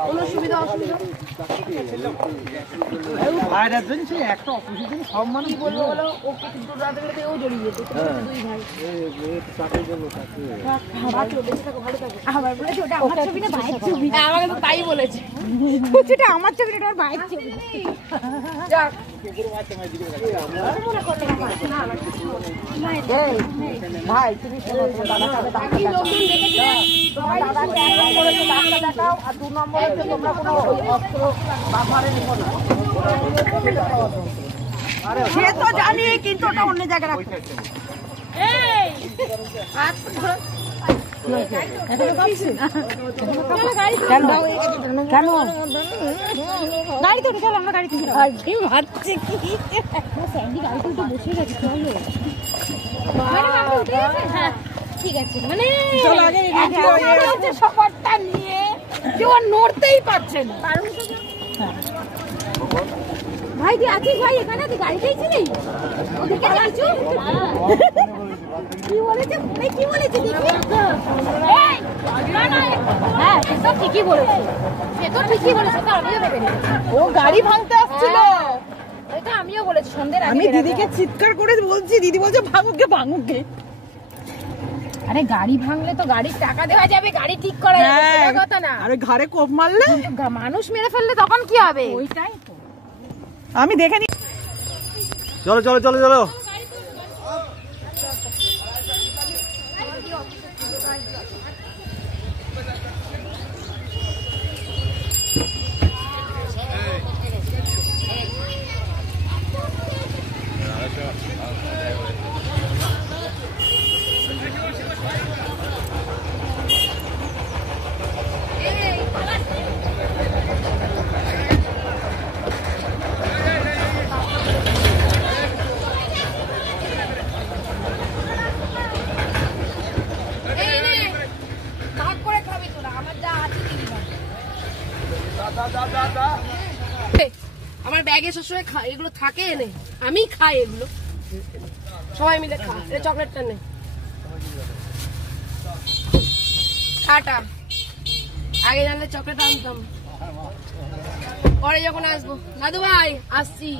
কোনো সুবিধা অসুবিধা ভাইরাস জন্য সেই একটা অপোজিশন সব মানুষ বলবো বলো ও কিন্তু রাতে রাতে ও জড়িয়ে যেত দুই ভাই আবার বলেছে ওটা আমার ছবি না ভাইয়ের ছবি। আমাকে তো তাই বলেছে ওটা আমার ছবি না ওর ভাইয়ের ছবি। যাক ভাই তুমি শোনো দাদার সাথে কি লোকজন দেখেছে দাদাকে এক নম্বরে তো ডাক্তার দেখাও আর 2 নম্বরে তো তোমরা কোনো অস্ত্র ব্যবহারে নিবো না। সে তো জানি কিন্তু ওটা অন্য জায়গায় রাখতে এই হাত ধরে কেন গাড়ি তো চলো আমরা গাড়ি কিনতে ভাবছি কি স্যান্ডি গাড়ি তো বসে গেছে চলো ঠিক আছে মানে সবারটা নিয়ে কেউ নড়তেই পারছে না ভাই তুই আছিস ভাই এখানে তুই গাড়িতেই ছিলি ওদিকে যাইছো কি বলেছে কি বলেছে দেখি হ্যাঁ সে তো ঠিকই বলেছে তো আমিও ভেবে ও গাড়ি ভাঙতে আসছিল এটা আমিও বলেছি সন্ধ্যের আগে আমি দিদিকে চিৎকার করে বলছি দিদি বলছে ভাঙুকে আরে গাড়ি ভাঙলে তো গাড়ির টাকা দেওয়া যাবে গাড়ি ঠিক করা যাবে সেটা কথা না আরে ঘাড়ে কোপ মারলে মানুষ মেরে ফেললে তখন কি হবে ওইটাই তো আমি দেখে নি চলো চলো চলো চলো আমার ব্যাগে সবসময় এগুলো থাকে এনে আমি খাই এগুলো সবাই মিলে খা চকলেটটা নে খাটা আগে জানলে চকলেট আনতাম পরে যখন আসবো দাদু ভাই আসছি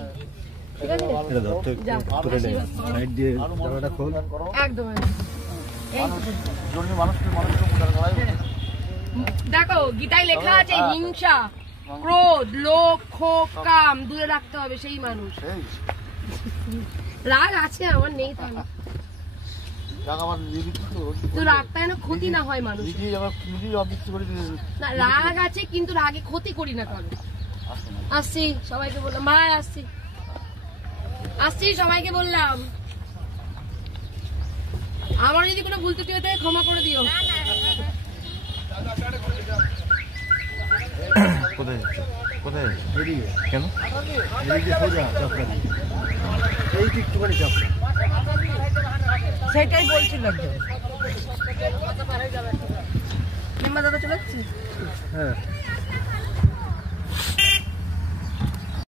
ঠিক আছে একদম দেখো গীতায় লেখা আছে হিংসা ক্রোধ লোভ ক্ষোভ কাম দূরে রাখতে হবে সেই মানুষ রাগ আছে আমার নেই তাহলে তো রাগটা যেন ক্ষতি না হয় মানুষ না রাগ আছে কিন্তু রাগে ক্ষতি করি না কারণ আসছি সবাইকে বললাম ভাই আসছি সবাইকে বললাম আমার যদি কোনো ভুল ত্রুটি হতে ক্ষমা করে দিও কোথায় কোথায় কেন একটুখানি সেটাই বলছিল দাদা চলে যাচ্ছে হ্যাঁ